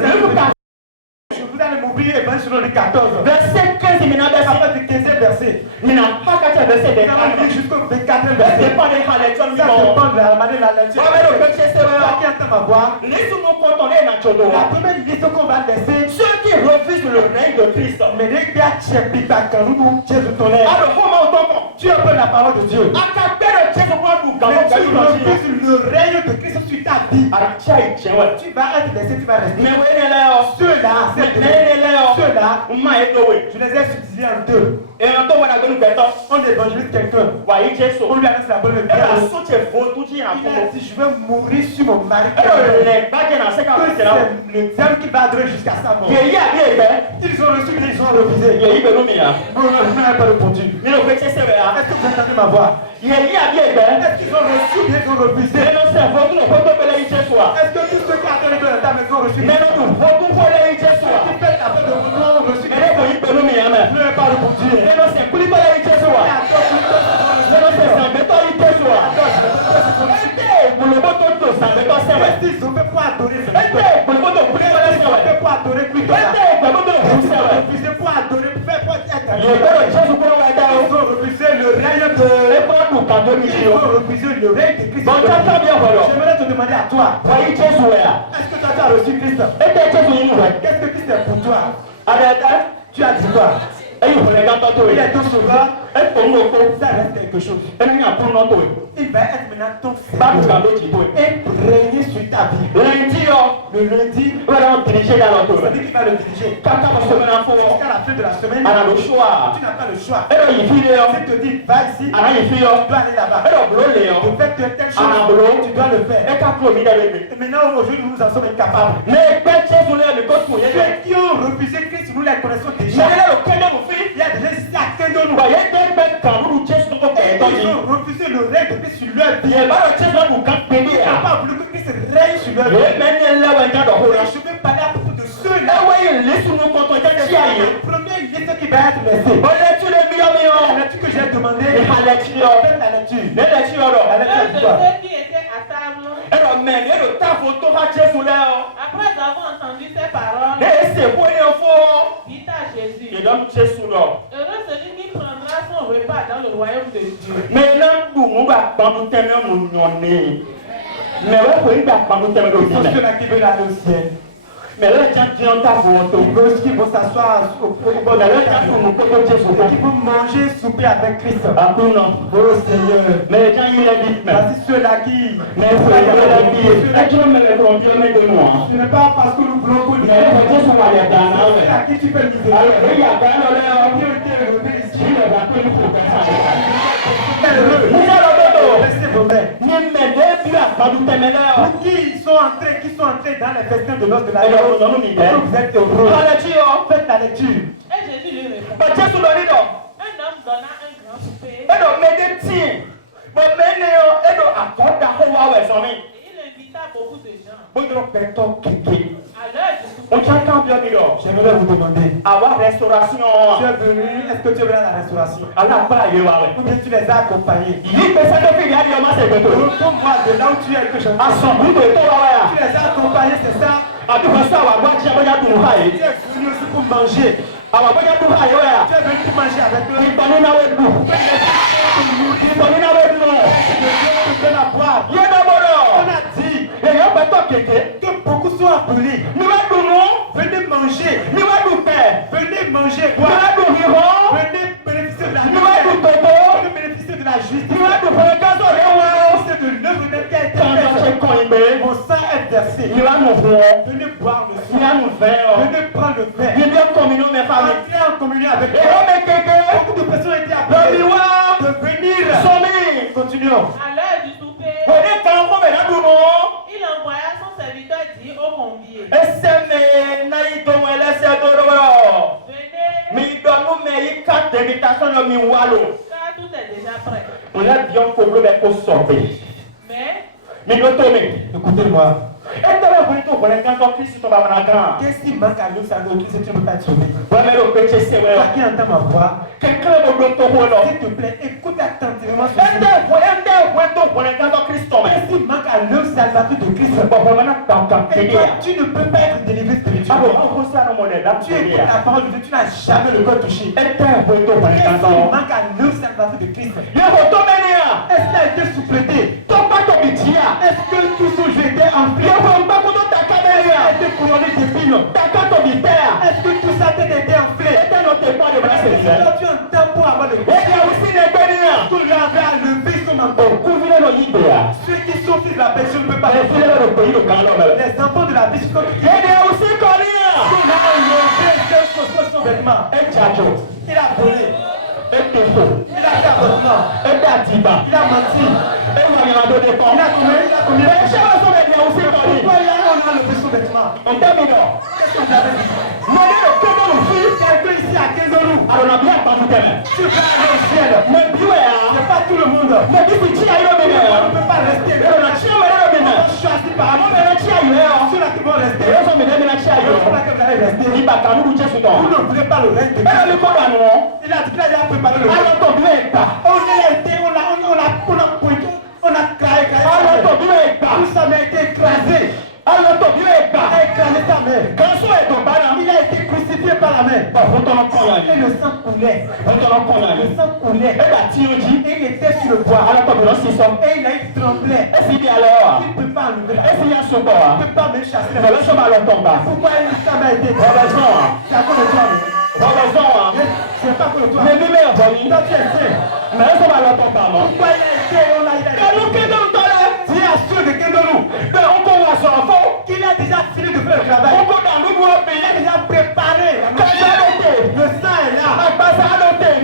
Je vous allez m'oublier et sur le 14. Verset 15, à partir du 15e verset. Il n'a pas qu'à faire verset 24 jusqu'au 24e verset. Ça dépend de la manière de la lecture. Qui entend ma voix? La première liste qu'on va laisser, Ceux qui refusent le règne de Christ. mais les gars, tu es tu as pris la parole de Dieu. Mais tu refuses le règne de Christ sur ta vie. Tu vas être laissé, tu vas rester. Ceux-là, je les ai subdivisés en deux. On évangélise quelqu'un. On lui annonce la bonne nouvelle. Il a dit, je vais mourir sur mon mari. C'est le diable qui va adorer jusqu'à sa mort. Ils ont reçu, mais ils ont refusé. Non, je n'ai pas répondu. Est-ce que vous entendez ma voix? Est-ce qu'ils ont reçu, mais ils ont refusé? Est-ce que tous ceux qui attendent de la table ont reçu? Ceux qui fêtent la fête de vos noms ont reçu? Je n'ai pas répondu. Ils ont fait pour adorer ce Ils ont fait pour adorer Christ. Ils ont refusé pour adorer, pour faire pour être. Ils ont refusé le règne de. Ils ont refusé le règne de Christ. J'aimerais te demander à toi. Est-ce que toi tu as reçu Christ? Qu'est-ce que Christ est pour toi? Tu as dit quoi? Il est ton sauveur. Ça reste quelque chose. Il va être maintenant ton Seigneur et régner sur ta vie. Le lundi, c'est-à-dire qu'il va le diriger. Jusqu'à la fin de la semaine, tu n'as pas le choix. Si te dit, va ici, tu dois aller là-bas. Le fait que telle chose, tu dois le faire. Et maintenant, aujourd'hui, nous en sommes incapables. Ceux qui ont refusé Christ, nous les connaissons déjà. Il y a déjà ici à Kendonu. Ils ont refusé le règne de Christ sur leur vie. Ils n'ont pas voulu que Christ règne sur leur vie. Je vais parler à propos de ceux-là. La première liste qui va être laissée. La lecture que j'ai demandé. Faites la lecture. La lecture de ceux qui étaient à table. Après avoir entendu ces paroles, dit à Jésus, heureux celui qui prendra son repas dans le royaume de Dieu. Pour ceux-là qui veulent aller au ciel. Mais là, qui vont s'asseoir au bord de la table, qui vont manger, souper avec Christ. Oh Seigneur. Voici ceux-là qui. Ce n'est pas parce que nous voulons que ceux-là qui tu fais miséricorde. Qui sont entrés dans les festins de l'os de la vie. Vous êtes heureux. Faites la lecture. Et Jésus lui répond, un homme donna un grand souper. Et il invita beaucoup de gens. À l'heure du souper, J'aimerais vous demander. Tu es venu, est-ce que tu es venu à la restauration? Ou bien tu les as accompagnés? Retourne-moi de là où tu es que je Tu les as accompagnés, c'est ça? Tu es venu aussi pour manger. Tu es venu pour manger avec eux. On a dit que beaucoup sont appelés. Venez manger. Venez manger. Venez bénéficier de la venez bénéficier de la justice. C'est de l'œuvre même qui a été faite. Mon sang est versé. Venez boire le sang. Venez prendre le verre. Entrez en communion avec eux. Beaucoup de personnes ont été appelées de venir. Continuons. à l'heure du souper, il envoya son serviteur dire au conviés, venez, car tout est déjà prêt. Mais Écoutez-moi. Qu'est-ce qui manque à nous, ça nous si tu ne peux pas te sauver? Qui entend ma voix? S'il te plaît, écoute attentivement ce qu'est-ce qui manque à l'œuvre salvatrice de Christ? Et toi, tu ne peux pas être délivré spirituellement. Tu écoutes la parole de Dieu, tu n'as jamais le corps touché. Qu'est-ce qui manque à l'œuvre salvatrice de Christ? Est-ce qu'il a été souffleté? Est-ce que tout ce j'étais enflé? A été couronné d'épines? Est-ce que tout ça t'a été enflé? Est-ce que tu entends pour avoir le corps? Tout le monde avait à lever son manteau. Ceux qui sont fils de la personne ne peuvent pas les enfants de la vie sont qui ont levé son vêtement. Il a volé. Il a fait avortement. Il a menti. Il a commis. Pourquoi on a levé son vêtement? Qu'est-ce que vous avez dit? Quelqu'un ici à Kendonu. Tu vas aller au ciel. C'est pas tout le monde. On ne peut pas rester. On va choisir par ceux-là qui vont rester. Ceux-là qui vont rester. Vous ne voulez pas le reste. Il a dit qu'il a préparé le reste. On a craqué. Tout ça a été écrasé. Écrasé ta main. Il a été crucifié par la main. Et le sang coulait. Et il était sur le bois. Et il tremblait. Il ne peut pas enlever la main. Il ne peut pas même chasser la main. Pourquoi il a été écrasé? C'est à cause de toi. C'est pas pour toi. Mais lui, mais Toi, tu es saint. mais ça va l'entendre pardon. Pourquoi il a été, on a été. Quand nous quittons le temps, Tu es sûr de Kendolou. ben on commence à fond. Qu'il a déjà fini de faire le travail. On peut dans nous voir Il a payer. déjà préparé. Quand j'ai noté, Le sang est là. à passer à noter.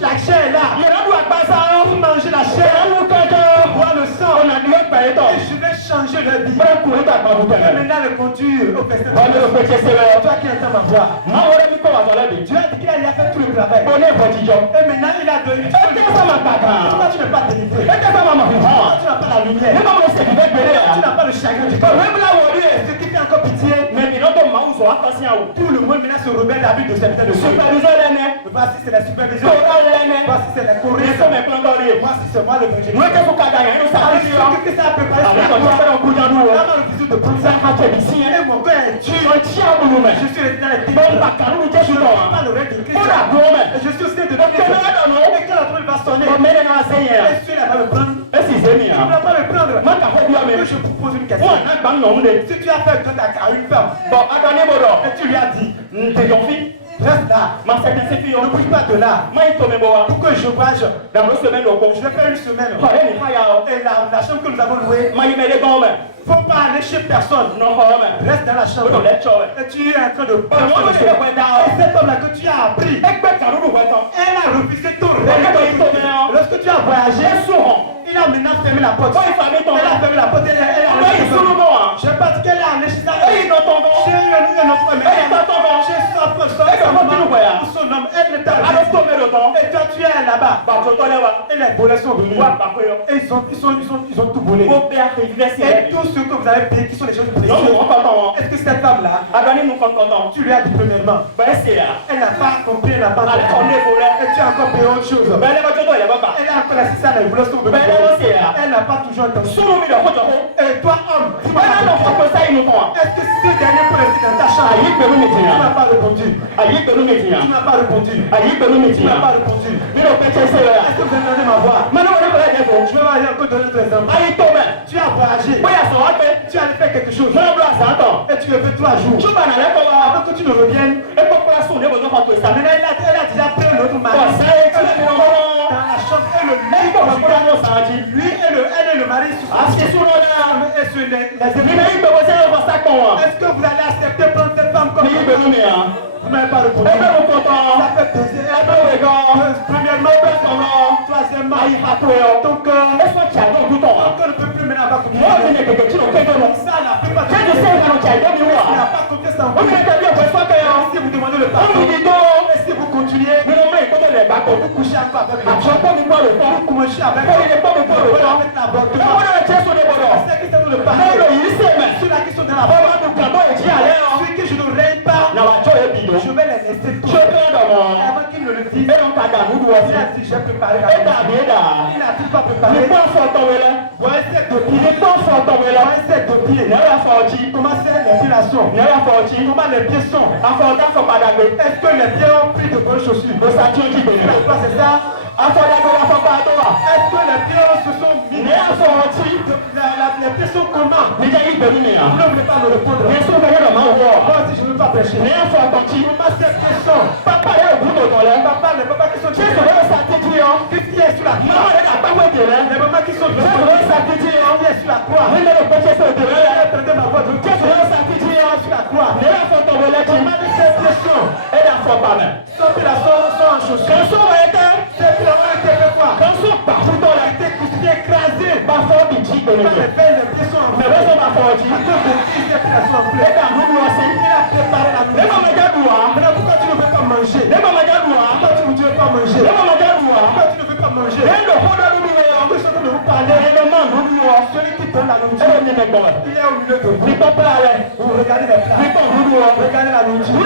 La chair est là. Il y en a qui à passer à Pour manger la chair. nous quand Boire le sang. on a dû payer ton. Et je vais changer la vie. Pas courir ta pas vous Et faire. maintenant le conduire au festin. On est le petit sévère. Toi qui entends ma voix. Moi, on est mis comme à ton avis. Tu as dit qu'il a fait tout le travail. On est petit job. Et maintenant il a donné. Et ça m'a pas Pourquoi tu n'es pas délivré? Et ça m'a Pourquoi fait. tu n'as pas la lumière? Mais comment c'est qu'il fait périr Tu là? n'as pas le chagrin du cœur. Même là où on est. Ce qui fait encore pitié. Mais il y a d'autres mamans qui sont attention à vous. Tout le monde maintenant se rebelle à but de cette de Superviseur l'aîné. Voici c'est la supervision. Total l'aîné. Voici c'est la Ils Corée. sont mes plans d'orient. Voici c'est moi le Nous, évangéliste. qu'est-ce qu'on a gagné? Nous, ça va dire. Qu'est-ce que ça a préparé? Ah, mais quand tu fais un coup d'en nous, Là, le visite de prendre ça. ça va te ici. Et mon cœur est dur. On tient à nous, mais. Je suis resté dans les Bon, ténèbres. bah, quand nous, nous, Je ne sommes pas le règne de Christ. on a gros, mais. Et je suis aussi de Donc, donner. comment là, non? Et quand la trouille va sonner, On met les gens à Seigneur. est-ce que elle va me prendre? Et si c'est mis, Tu ne vas pas me prendre. Moi, t'as fait bien, mais. Que je vous pose une question. Moi, on a pas de nom, Si tu as fait donner à une femme, bon, attendez, bon, et tu lui as dit, t'es ton fils. reste là, Ma certaine fille, ne bouge pas de là, moi, il tombe, bon, pour que je voyage. dans une semaine, au Je vais faire une semaine. Et Et la chambre que nous avons louée, moi, il met les gants, mais. il ne faut pas aller chez personne. Non, mais. Reste dans la chambre. On l'a tué. Et tu es en train de Oh, non, penser. mais c'est pas Et cet homme-là que tu as appris, elle a refusé ton rêve. Lorsque tu as voyagé, il a maintenant fermé la porte. Elle a fermé la porte. Elle a je sais pas ce qu'elle a allé chez sa chez un autre femme. Chez sa son homme. Elle n'est pas et toi tu es là-bas. Et les volets sont venus. Et ils ont tout volé. Et tout ce que vous avez payé, qui sont les choses précieuses. Est-ce que cette femme-là, tu lui as dit premièrement, elle n'a pas compris, elle n'a pas compris. Et tu as encore payé autre chose. Elle a encore assisté à la évolution de elle n'a pas toujours entendu. Et toi, homme, dis-moi, est-ce que ce dernier peut rester dans ta chambre? Tu n'as pas répondu. Tu n'as pas répondu. Tu n'as pas répondu. Est-ce que vous entendez ma voix? Je vais encore donner deux exemples. Tu as voyagé. Tu as fait quelque chose. Et tu le fais 3 jours. Avant que tu ne reviennes, maintenant elle a déjà pris l'autre mari. Dans la chambre, et le lit, lui et le mari et sur les est-ce que vous allez accepter prendre cette femme comme vous n'avez pas répondu. Ça fait plaisir. Premièrement, troisièmement, ton cœur ne peut plus maintenant avoir confiance. Ça, la plupart des gens n'a pas confiance en vous. Si vous demandez le pardon, et si vous continuez, vous couchez encore avec les gens, vous couchez avec l'avortement. C'est qui sont le pardon. Ceux-là qui sont dans la ceux qui je ne règne pas, je vais les laisser tous. Avant qu'ils ne le disent, il a dit j'ai préparé la vie. Il n'a-t-il pas préparé? Voyez cette de pied. Comment c'est l'épilation? Comment les pieds sont? Est-ce que les pieds ont pris de bonnes chaussures? C'est ça? Est-ce que les pieds se sont mis? Les pieds sont comment? Vous ne voulez pas me répondre. Moi aussi je ne veux pas prêcher. Comment ces pieds sont? Papa, les papas qui sont qui est sur la croix? Les mamans qui sont qui est sur la croix? Attendez ma voix. Qui est sur la croix? Comment ces pieds sont? Ceux qui sont en chaussures. Ces pieds ont été fait quoi? Ils ont été crucifiés, écrasés. Les pieds sont en bleu. Il a préparé la nourriture. Maintenant pourquoi tu ne veux pas manger? Pourquoi tu ne veux pas manger? Pourquoi tu ne veux pas manger? Je suis en train de vous parler. Celui qui donne la nourriture, il est au milieu de vous. Vous regardez les plats. Regardez la nourriture. Tu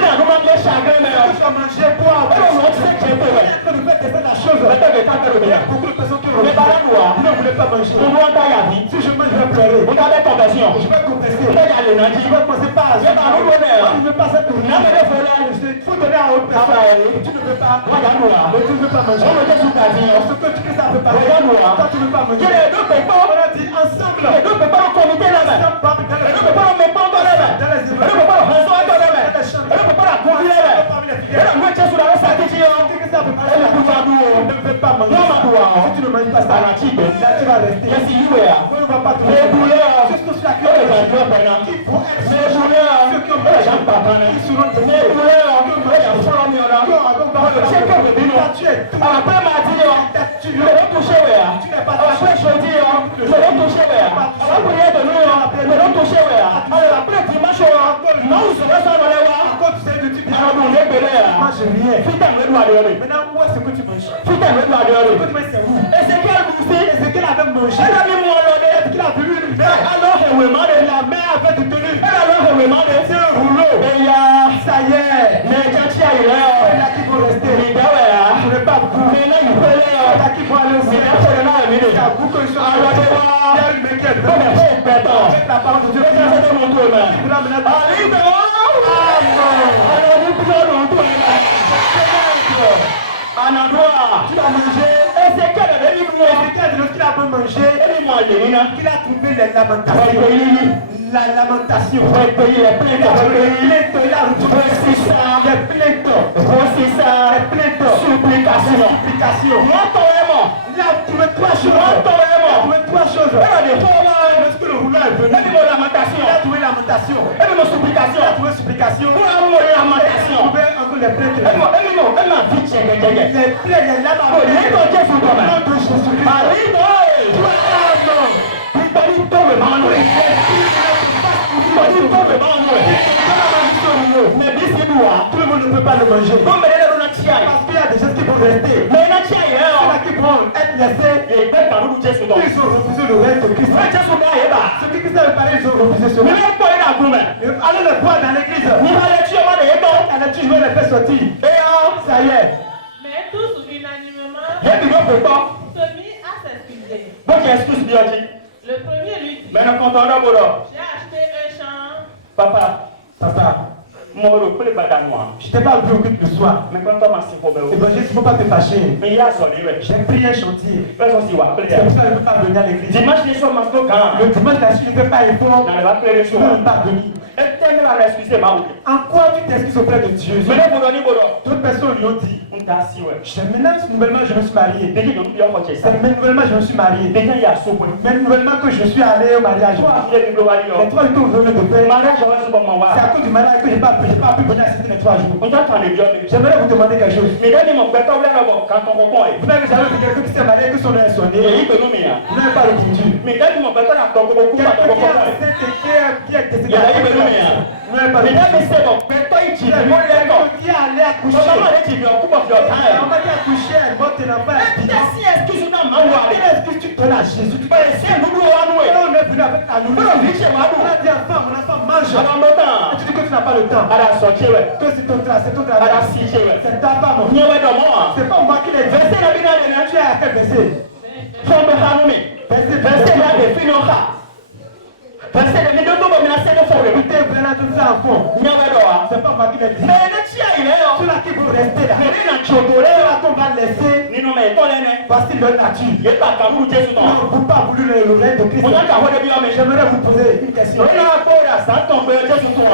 dois manger, boire. Tu es en train de faire descendre la chose. Il y a beaucoup de personnes qui ne voulaient pas manger. Si je mange, je vais pleurer. Je vais confesser. Je vais commencer par je ne veux pas cette nourriture. Il faut donner à autre personne. Tu ne veux pas. Tu ne veux pas manger. Ce que tu peux préparer. Toi, tu ne veux pas manger. On a dit ensemble. ne peux pas manger ça. Si tu ne manges pas ça, là tu vas rester. On ne va pas te laisser. C'est ce que tu as qui vont être ceux qui ont besoin, qui seront de tu es tout. Tu n'es pas moi je viens. Maintenant, où est-ce que tu manges? Ézéchiel avait mangé. Il a vu une mer. La mer avait de tenue. C'est un rouleau. Ça y est. Il y en a qui vont rester. Je ne vais pas vous. Il y en a qui vont aller au ciel. C'est à vous que je suis. Il y a une méquette. Avec la parole de Dieu. Tu as mangé. Ézéchiel, lorsqu'il a peu mangé, il a trouvé les lamentations. La lamentation. Il a retrouvé les plaintes. Supplication. Il a trouvé trois choses. Lorsque le rouleau est venu, il a trouvé lamentation. Il a trouvé supplication. Il a trouvé encore les plaintes. Les mais tout le monde ne peut pas le manger. Parce qu'il y a des gens qui vont rester. Ceux-là qui vont être laissés. Ils ont refusé le règne de Christ. Ceux qui Christ avait parlé, ils ont refusé ce règne. Allez le voir dans l'église. À la je vais les faire sortir. Ça y est. Mais tous unanimement se mit à s'excuser. Le premier lui dit, j'ai acheté un champ. Papa. Je t'ai pas vu au culte le soir. Et ben, il ne faut pas te fâcher. J'ai pris un chantier. C'est pour ça que je ne peux pas venir à l'église. Le dimanche, là-dessus, je ne fais pas effort. Je ne peux pas venir. En quoi tu t'excuses auprès de Dieu? D'autres personnes lui ont dit. Maintenant, nouvellement, je me suis marié. Nouvellement, je me suis marié. Mais nouvellement que je suis allé au mariage. Les 3 jours que vous venez de faire. C'est à cause du mariage que je n'ai pas pu venir assister les 3 jours. J'aimerais vous demander quelque chose. Vous n'avez jamais vu quelqu'un qui s'est marié que son nom est sonné. Vous n'avez pas répondu. Quelqu'un qui est décédé. Vous n'avez pas répondu. Qui allait accoucher. On m'a dit accoucher, elle va te l'enfant. Quelle excuse tu donnes à Jésus? On est venu avec ta nourriture. On a dit enfant, mon enfant mange. Et tu dis que tu n'as pas le temps. Que c'est ton travail, c'est ton travail. C'est ta femme. C'est pas moi qui l'ai versé. Tu as versé. C'est pas moi qui l'ai dit. Ceux-là qui vont rester là. Ceux-là qu'on va laisser. Voici leur nature. Ils n'ont pas voulu le règne de Christ. J'aimerais vous poser une question. Ce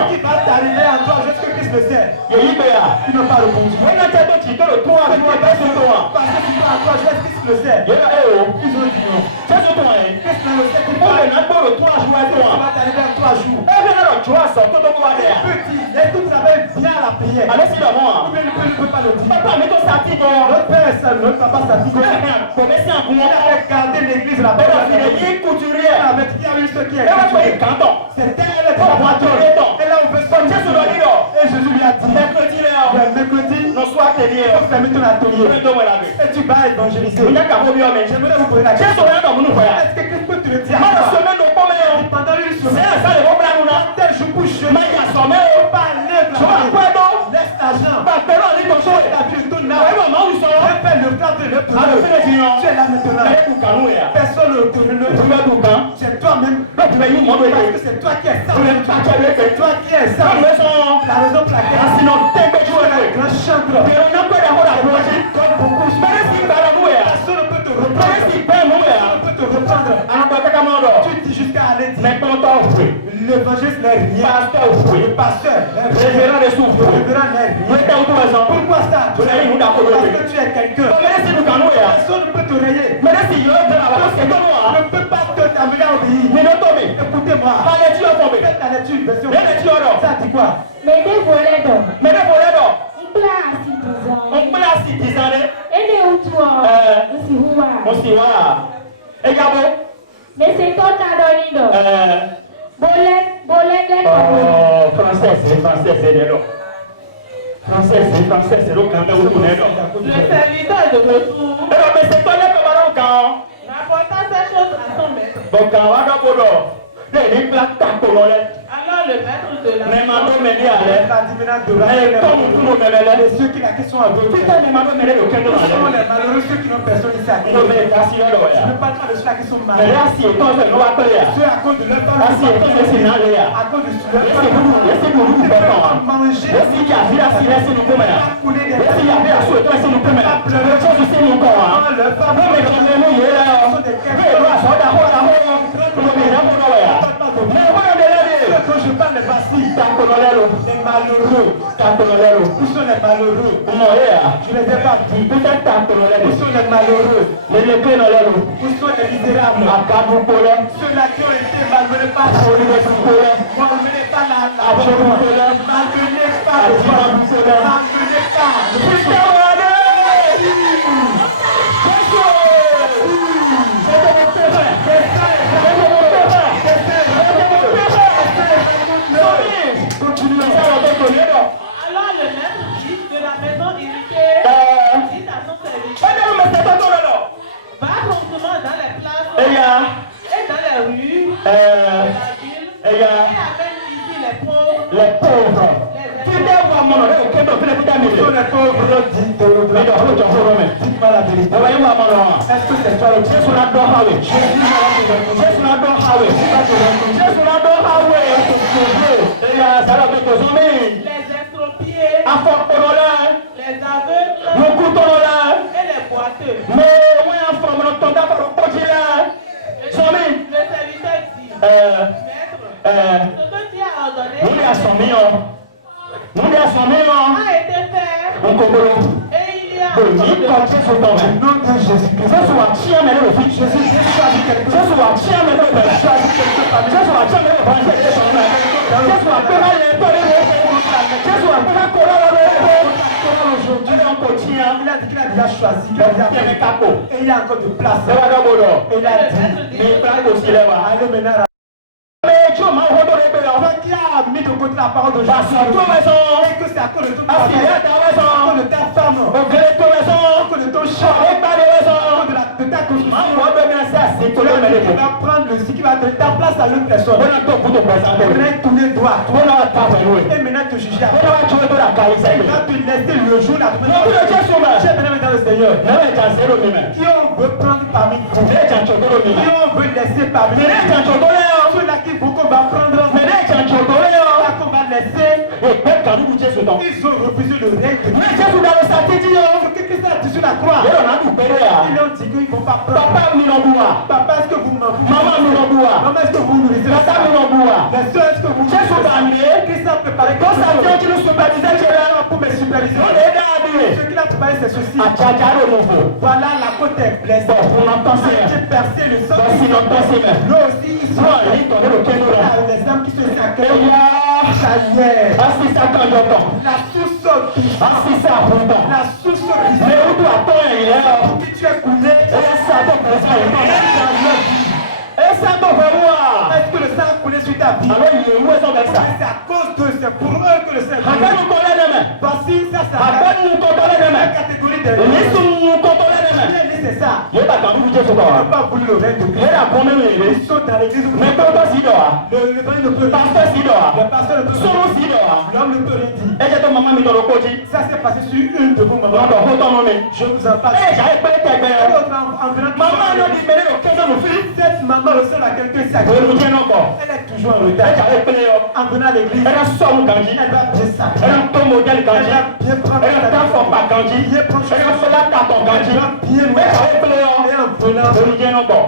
qui va t'arriver en toi, est-ce que Christ le sait? Ils n'ont pas répondu. Parce que tu vas en toi, est-ce que Christ le sait? Ils ont dit non. Christ ne le sait pas. Tu vas t'arriver en 3 jours. Petit, est-ce que vous avez bien la prière? Ou bien ne peut pas le dire. Notre père est seul, notre papa s'attire. Il avait gardé l'église là-bas. Il avait dit ce qui est couturier. C'était elle qui a moitié. Et là on veut sortir sur le lit. Et Jésus lui a dit, mercredi, il faut fermer ton atelier. Et tu vas évangéliser. J'aimerais vous poser la question. Est-ce que Christ peut te le dire? Pendant une semaine, tel jour pour jeûner. Pas lève la main. Laisse l'argent. La vie de ton âme. Fais le plan de le plan. Tu es là maintenant. Personne ne te le c'est toi-même. Parce que c'est toi qui es ça. C'est toi qui es ça. La raison pour laquelle tu es un grand chanteur. Comme beaucoup. Personne ne peut te reprendre. Tu dis jusqu'à aller dire. L'évangile n'est rien. Pasteur, Le pasteur n'est rien. révérend des sous. Le révérend n'est rien. Pourquoi ça? Parce que tu es quelqu'un. Personne ne peut te rayer. Ne peut pas t'amener à obéir. Écoutez-moi. Faites la lecture, version. Ça dit quoi? Mede volé donc. Mpla asitizane. Ede utuo. Musiwa. Mais c'est ton adonido. Bolé de Français, c'est là. Français, c'est là quand même. Le serviteur de retour Mais c'est toi là comme quand. rapporta ces choses à son maître. Donc quand on va dans le Alors le maître de la mais maison ceux qui la question à d'autres. Putain, mais malheureux, Les malheureux, ceux qui n'ont personne ici à côté. Je ne parle pas de ceux qui sont malheureux. Ceux à cause de leur parole. À cause de leur parole. Manger. Quand je parle de Bastille, les malheureux, où sont les malheureux? Je ne les ai pas dit. Où sont les malheureux? Où sont les misérables? Ceux-là qui ont été malmenés par la malmenés par alors le maître de la maison irrité dit à son serviteur va promptement dans les places et dans les rues de la ville et amène ici les pauvres les pauvres. Dites-moi la vérité. Est-ce que c'est toi le Jésus n'a pas les estropiés les aveugles et les boiteux. Le serviteur dit maître ce que tu as ordonné a été fait et il y a Nom de Jésus-Christ. Il a dit qu'il a déjà choisi, et il a encore de place. Et il a dit, allez maintenant. Qui a mis de côté la parole de Jésus et que c'est à cause de ton travail, à cause de ta femme, à cause de ton chat, à cause de ta construction, qui va prendre le qui va donner ta place à l'autre personne. Maintenant tourner droit et maintenant te juger. Il va te laisser le jour là. Tu es bien dans le Seigneur. Qui on veut prendre parmi vous? Qui on veut laisser parmi vous? Ceux-là qui vous qu'on va prendre, qu'on va laisser. Ils ont refusé le règne de Dieu. Qu'est-ce que ça dit sur la croix? Ils ont dit qu'ils ne vont pas prendre. Papa, est-ce que vous m'en foutez? Maman, est-ce que vous nourrissez? La soeur, est-ce que vous Qu'est-ce que ça peut parler? Pour me superviser. Ce qu'il a préparé, c'est ceci. Voilà, la côte est blessée. J'ai percé le sang. Nous aussi, ils sont les âmes qui se sacrifient. Ça y est. La sous-sorte. La sous-sorte. Pour qui tu es coulé. Est-ce que le sang a coulé sur ta vie? C'est à cause de c'est pour eux que le sang a coulé. Voici ça, c'est la catégorie des c'est ça. Ils n'ont pas voulu le règne de Christ. Ils sont dans l'église. Le pasteur ne peut rien. L'homme ne peut rien dire. Ça s'est passé sur une de vos mamans. Je vous en parle. Cette maman ressemble à quelqu'un ici. Elle est toujours en retard. En venant à l'église, elle va bien ça. Elle va bien prendre sa vie. Elle va bien venant,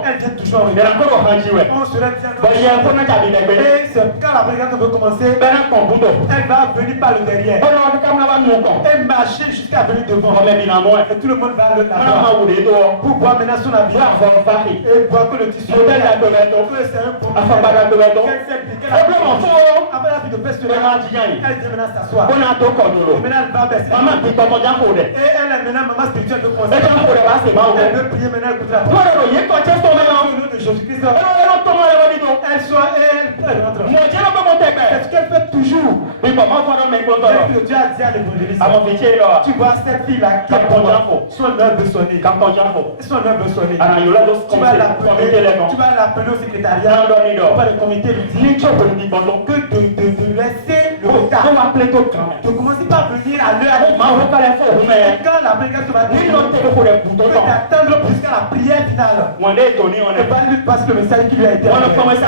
elle vient toujours en retard. On serait bien. Et c'est quand la présidente veut commencer, elle va venir par le derrière et marcher jusqu'à venir devant. Et tout le monde va le laver pour boire maintenant son habit et boire que le tissu que c'est un problème. Après la vie de festival, elle vient maintenant s'asseoir. Et maintenant elle va baisser. Et elle est maintenant maman spirituelle de conseil. Elle veut prier maintenant, écoute la parole. Au nom de Jésus-Christ, elle soit elle rentre. C'est ce qu'elle fait toujours. Que Dieu a dit à l'évangéliste. Tu vois cette fille-là qui est pour moi. Son œuvre veut sonner. Son œuvre veut sonner. Tu vas l'appeler au secrétariat. Pour le comité lui dire que de laisser le retard. De commencer par venir à l'heure. Quand la prédication va dire, d'attendre jusqu'à la prière finale. Et pas lui passe le message qui lui a été envoyé.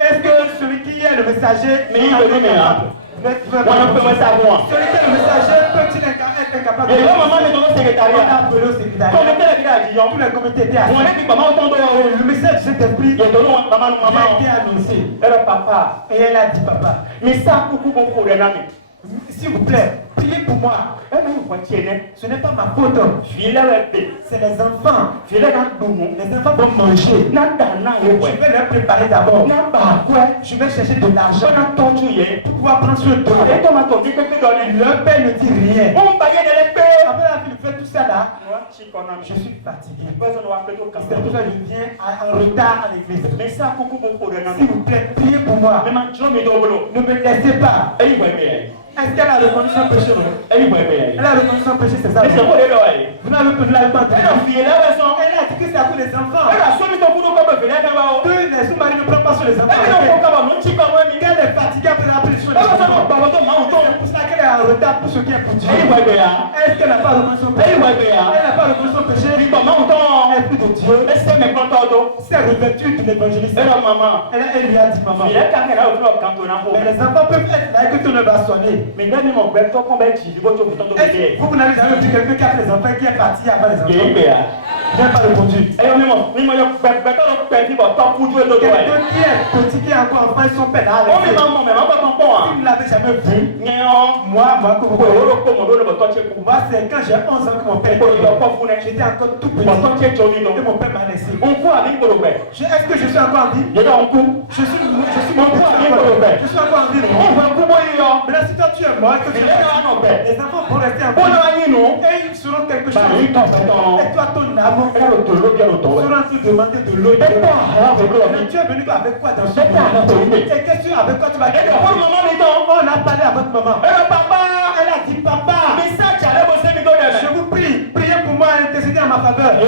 Est-ce que celui qui est le messager celui qui est le messager peut-il être incapable de on a appelé au secrétariat. Tous les comités étaient assis. Le message de cet esprit a été annoncé. Et elle a dit papa, s'il vous plaît, priez pour moi. Ce n'est pas ma faute. C'est les enfants. Les enfants vont manger. Je vais leur préparer d'abord. Je vais chercher de l'argent pour pouvoir prendre soin d'eux. Leur père ne dit rien. Après la fille fait tout ça là, je suis fatigué. C'est pour ça que je viens en retard à l'église. S'il vous plaît, priez pour moi. Ne me laissez pas. Est-ce qu'elle a reconnu son péché? Elle a reconnu son péché, c'est ça. Vous n'avez pas entendu. Elle a dit que c'est à cause des enfants. Que les sous-marins ne prennent pas sur les enfants. Qu'elle est fatiguée après la prise sur les enfants. C'est pour ça qu'elle est en retard pour ce qui est pour Dieu. Est-ce qu'elle n'a pas reconnu son péché? Elle n'a pas reconnu son péché. Elle est plus de Dieu. C'est revêtue de l'évangéliste. Elle lui a dit maman. Mais les enfants peuvent être là et que tout ne va sonner. Vous n'avez jamais vu quelqu'un qui a les enfants qui est parti avant les enfants. Je n'ai pas répondu. Quelqu'un qui est petit, qui est encore enfant, son père là. Si vous ne l'avez jamais vu, moi, c'est quand j'ai 11 ans que mon père était. J'étais encore tout petit. Et mon père m'a laissé. Est-ce que je suis encore en vie? Je suis encore en vie. Mais si toi tu es mort, les enfants vont rester en vie. Et ils seront quelque chose. Et toi, ton âme, sera te demander de l'eau. Mais tu es venu avec quoi dans ce monde? Et qu'est-ce que avec quoi tu vas dire? On a parlé à votre maman. Elle a dit papa, je vous prie, priez pour moi, intercédez en ma faveur. Et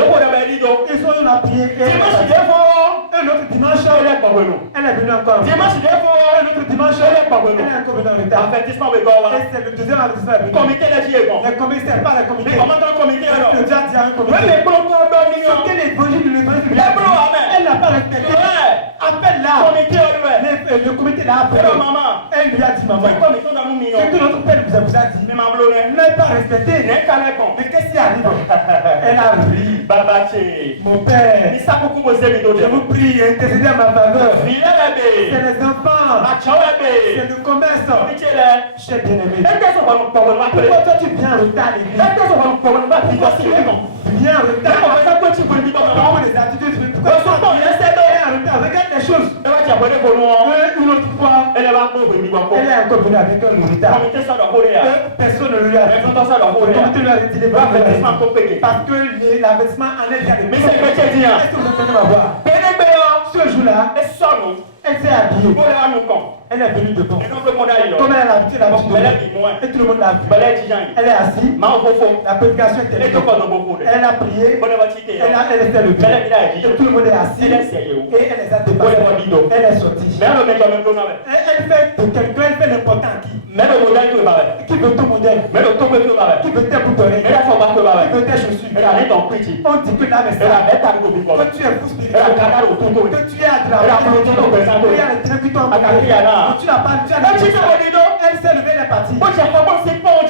soit on a prié. Et l'autre dimanche, elle est venue encore. L'autre dimanche, elle est encore venue en retard. Et c'est le deuxième avertissement. Les comités, c'est pas les comités. Le Dieu a dit à un comité. C'est quel évangile de l'évangile? Elle n'a pas respecté. Appelle-la. Le comité l'a appelé. Elle lui a dit maman. C'est que notre père vous a dit. Vous n'avez pas respecté. Mais qu'est-ce qui arrive? Elle a ri. Mon père, je vous prie, intercédez à ma faveur. C'est les enfants. C'est le commerce. Cher bien-aimé. Pourquoi toi tu viens en retard à l'église? Viens en retard. Pourquoi les attitudes? Pourquoi tu viens en retard? Regarde les choses. Une autre fois, elle est encore venue avec un retard. Personne ne lui a dit. Le lui a dit parce que l'avertissement en est bien. Est-ce que vous entendez ma voix? Ce jour-là, elle s'est habillée. Elle est venue devant. Comme elle a l'habitude et tout le monde l'a vu. Elle est assise. La prédication était faite. Elle a prié. Elle s'est levée. Et tout le monde est assis. Et elle les a dépassés. Elle est sortie. Elle fait de quelqu'un, elle fait n'importe qui. Qui veut ton modèle? Qui veut tes boutonnées? Qui veut tes chaussures? On dit que là, mais ça. Que tu es fou spirituel. Que tu es à de la il y a les traits qui t'ont envoyé. Tu n'as pas dit. Elle s'est levée, elle est partie. Elle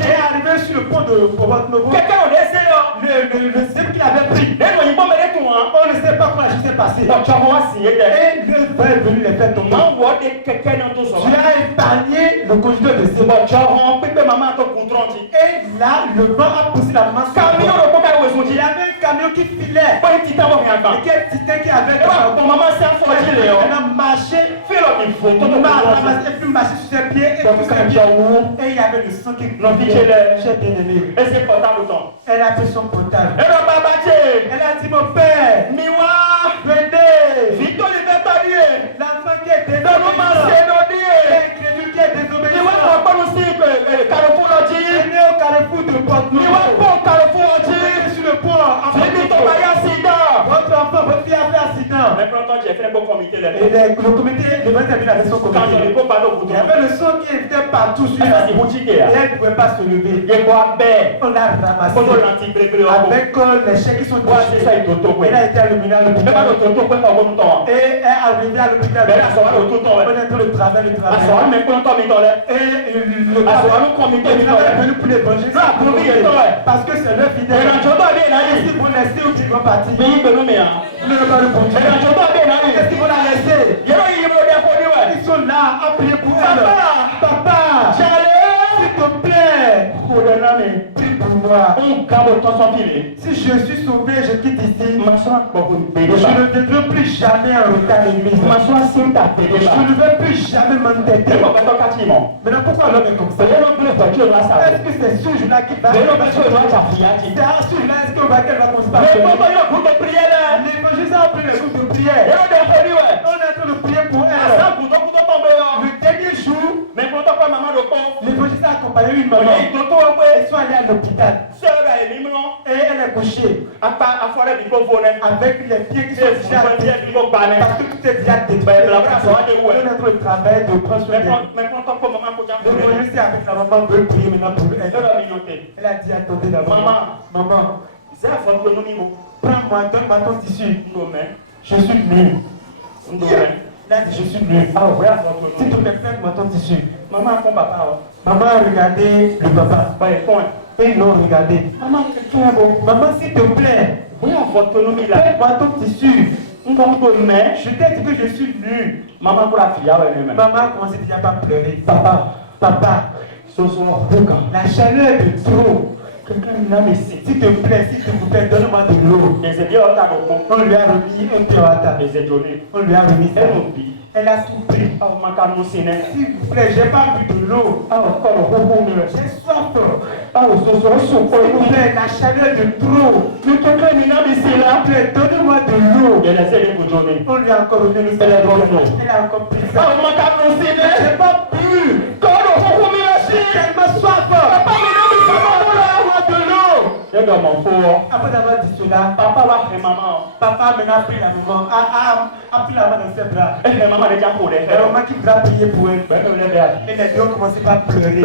est arrivée sur le pont de Bobat Novo. Le système qu'il avait pris. On ne sait qui s'est passé. Bon, tu vas signer des. Et Dieu est venu les faire tomber. Tu as épargné le conducteur de ces Bon, tu as rempli maman ton contrat. Et là, le vent a poussé la main. Camion de Boka où Il y avait un camion qui filait. Pas un titan Et quel titan qui avait ton maman s'est affolée. Il a marché. Fais le qu'il faut. Il m'a ramassé et puis marché sur ses pieds. Et il y avait le sang qui coulait. J'ai bien aimé. Est-ce que portable ou non? Elle a pris son portable. Elle a pas battu. Elle a dit mon père. Miwa. Venez. Vito les fait tailler. L'enfant qui est désobéissant. L'incrédule qui est désobéissant. Miwa n'a pas aussi Carrefour l'a dit. Venez au carrefour de Porte-Noire. Miwa pour Carrefour l'a dit. Venez sur le pont. J'ai dit ton mari accident. Votre enfant, votre fille a fait accident. Mais pourtant, j'ai fait un bon comité. Et le comité devait terminer avec son comité. Quand on ne peut pas Il y avait le son qui était partout sur la la boutique. Et elle ne pouvait pas se lever. Il y a quoi bête. On l'a ramassé. Avec les chèques qui sont c'est ça, il Elle a été alluminée à l'hôpital. Et elle est arrivée à l'hôpital. On est en train de travailler, le travail. Et le travail est venu pour l'évangile. Parce que c'est leur fidèle. Est-ce qu'ils vont laisser ou qu'ils vont partir? Ils ne vont pas le conduire. Est-ce qu'ils vont la laisser? Ils sont là à prier pour elle. Papa, s'il te plaît, prie pour moi. Si je suis sauvé, je quitte ici. Je ne viendrai plus jamais en retard à l'église. Je ne vais plus jamais m'entêter. Maintenant, pourquoi l'homme est comme ça? Est-ce que c'est ce jour-là qui va? C'est à ce jour-là, est-ce qu'elle va consparaître? L'évangile a pris le coup de prière. On est en train de prier pour elle. Le dernier jour, l'évangile a accompagné une maman. Ils sont allés à l'hôpital. Et elle est couchée. Avec les pieds qui sont déjà détruits. Parce que tout est déjà détruit. On est en train de travailler, de prendre soin d'elle. L'évangile c'est avec la maman veut prier maintenant pour elle. Elle a dit attendez d'abord. Maman, prends-moi, donne-moi ton tissu. Je suis nul. Elle a dit je suis nul. S'il te plaît, prends-moi ton tissu. Maman a regardé le papa. Et ils l'ont regardé. Maman, s'il te plaît, prends-moi ton tissu. Je t'ai dit que je suis nul. Maman a commencé déjà à pleurer. Papa, la chaleur est de trop. S'il te plaît, donne-moi de l'eau. On lui a remis un théâtre. On lui a remis ça. Elle a tout pris. S'il vous plaît, j'ai pas bu de l'eau. J'ai soif. S'il vous plaît, la chaleur est de trop. S'il te plaît, donne-moi de l'eau. On lui a encore donné le sang. Elle a encore pris ça. J'ai pas bu. J'ai tellement soif. Après avoir dit cela, papa maintenant a pris la maman, a pris la maman dans ses bras. La maman qui voudra prier pour elle. Et les deux ont commencé par pleurer.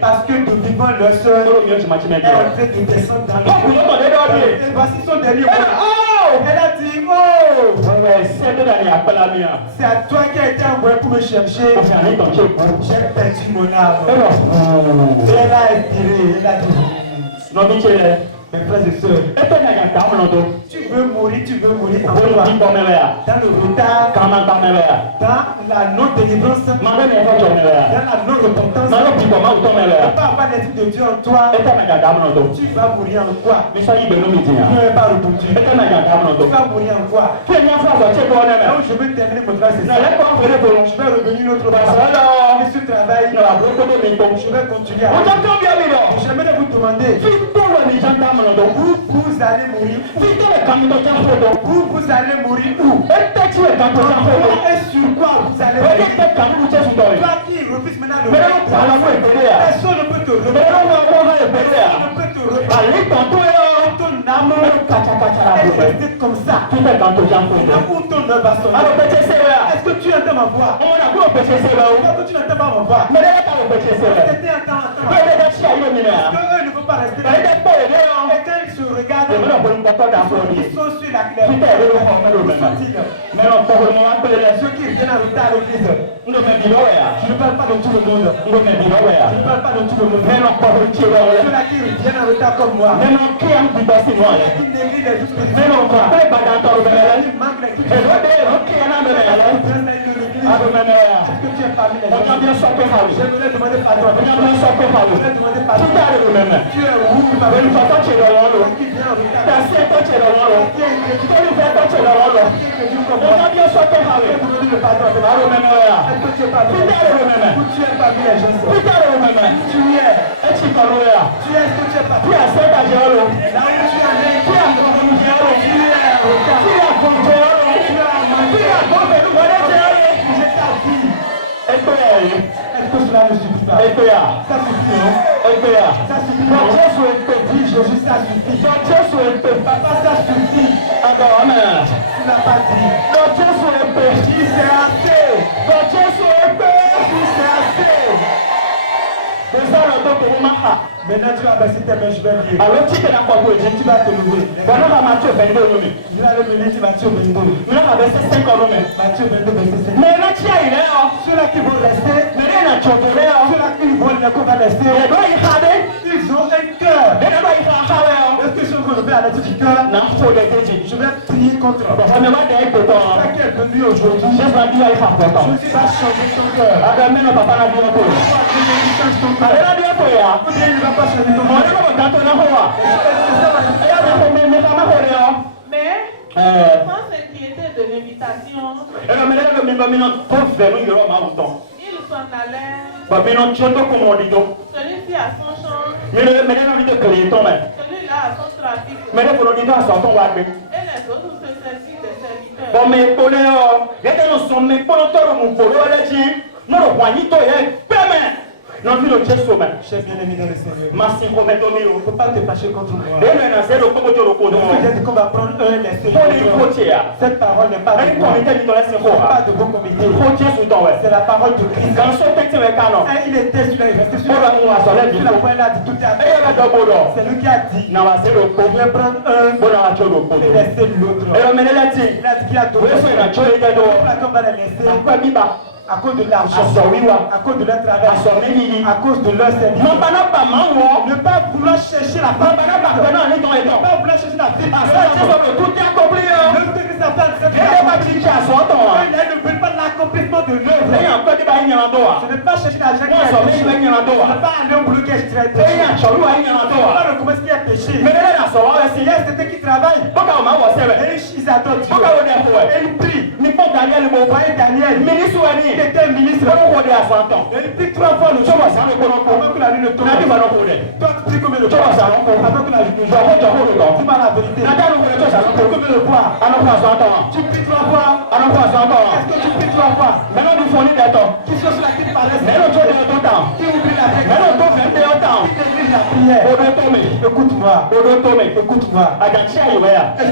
Parce que nous vivons leur soeur est en train de descendre dans le monde. Et voici son dernier mot. Elle a dit, c'est à toi qui a été envoyé pour me chercher. J'ai perdu mon âme. Et elle a expiré, elle a dit, mes frères et sœurs, tu veux mourir en quoi? Dans le retard, dans la non-délivrance, dans la non-repentance, pas avoir l'esprit de Dieu en toi, tu vas mourir en quoi? Tu n'es pas répondu. Tu vas mourir en quoi? Donc je veux terminer mon travail, c'est ça. Je vais revenir une autre fois. Et ce travail, je vais continuer à j'aimerais vous demander où vous allez mourir. Où vous allez mourir où? Et sur quoi vous allez mourir? Toi qui refuses maintenant de mourir, personne ne peut te remettre. Personne ne peut te remettre. Ton âme est restée comme ça. Où ton œuvre va sonner? Est-ce que tu entends ma voix? Est-ce que tu n'entends pas ma voix? Est-ce que tu entends ma voix? Est-ce qu'eux ne vont pas rester là? Et quand ils se regardent, Ils sont sur la clé. Ceux qui viennent en retard à l'église. Je ne parle pas de tout le monde. Je ne parle pas de tout le monde. Ceux-là qui viennent en retard comme moi. Qui négligent les autres. Est-ce que tu es parmi les gens? J'aimerais demander pardon. Tu es où? Qui vient en retard? Est-ce que cela ne suffit pas? Ça suffit, hein? Ça suffit. Quand Jésus est dit, Jésus, ça suffit. Papa, ça suffit. Tu n'as pas dit. Quand Jésus est dit, c'est assez. Quand Jésus est dit, c'est assez. Maintenant tu vas baisser tes mains, je vais prier. Tu vas te lever. Je vais le mener, tu vas Matthieu 22. Matthieu 22, verset 5. Ceux-là qui vont rester, ceux-là qui vont qu'on va rester, ils ont un cœur. Est-ce que je vais lever à la tête du cœur? Je vais prier contre eux. Ça qui est venu aujourd'hui, je vais changer ton cœur. Mais sans s'inquiéter de l'invitation, il s'en allait. Celui-ci a son champ, celui-là a son trafic. Et les autres se servent des serviteurs. Chef bien-aimé dans le Seigneur. Il ne faut pas te fâcher contre moi. Je dis qu'on va prendre un essai. Cette parole n'est pas de moi. Pas de vos comités. C'est la parole de Christ. Il était sur la resté sur la voie là dit tout est à c'est lui qui a dit. Je vais prendre un et laisser l'autre. Il a dit qu'il a donné. On va les laisser. À cause de l'argent, à cause de leur travail, à cause de leur service. Ne pas vouloir chercher la femme. Ne pas vouloir chercher la fille. Ne veut pas l'accomplissement de l'œuvre. Je ne pas chercher l'argent qui est péché. Je ne pas aller au boulot qui est péché. Je ne pas le commerce qui est péché. Il y a certains qui travaillent. Et ils adorent Dieu. Et ils prient. Voyez Daniel. Il était un ministre. Il prie 3 fois le jour avant que la nuit ne tombe. Toi tu pries combien de fois avant que la nuit ne tombe. Dis-moi la vérité. Tu pries combien de fois? Tu pries 3 fois. Est-ce que tu pries 3 fois? Qui sont sur la qui paraissent? Qui oublie la prière? Qui néglige la prière? Écoute-moi. Est-ce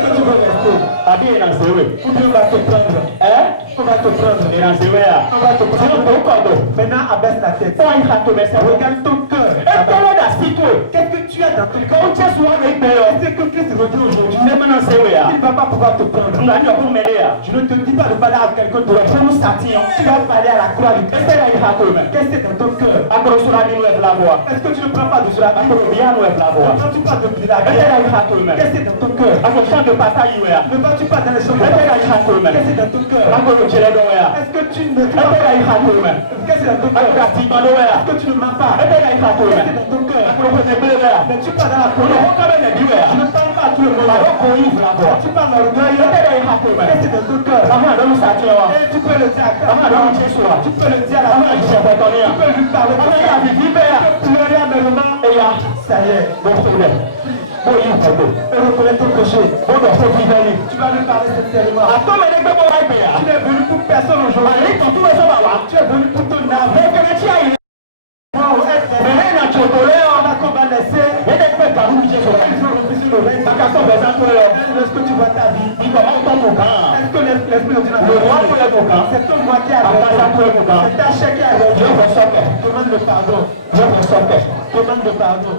que tu veux rester? Ou Dieu va te prendre? On va te prendre. Maintenant, abaisse la tête. Regarde ton cœur. Qu'est-ce que tu as dans ton cœur? C'est que Christ revient aujourd'hui. Il ne va pas pouvoir te prendre. Je ne te dis pas de parler à quelqu'un d'autre. Tu vas parler à la croix du Christ. Qu'est-ce que c'est dans ton cœur? Est-ce que tu ne prends pas de cela? Quand tu parles de la guerre, qu'est-ce que c'est dans ton cœur? Ne vas-tu pas dans les choses? Qu'est-ce que c'est dans ton cœur? Est-ce que tu ne crois pas? Qu'est-ce que c'est dans ton cœur? Est-ce que tu ne mens pas? Qu'est-ce que c'est dans ton cœur? Mais tu parles dans la colère. Je ne parle pas à tout le monde. Tu parles dans l'orgueil. Qu'est-ce que c'est dans ton cœur? Et tu peux le dire à quelqu'un. Tu peux le dire à la femme. Tu peux lui parler. Tu peux pleurer amèrement. Ça y est. Reconnais ton péché. Tu vas lui parler sincèrement. Tu es venu pour personne aujourd'hui. Tu es venu pour ton âme. On va laisser. Ils ont refusé le règne. Est-ce que tu vois ta vie? Est-ce que l'esprit de Dieu c'est ton moi qui a raison. C'est ta chair qui a raison. Demande le pardon. Demande le pardon.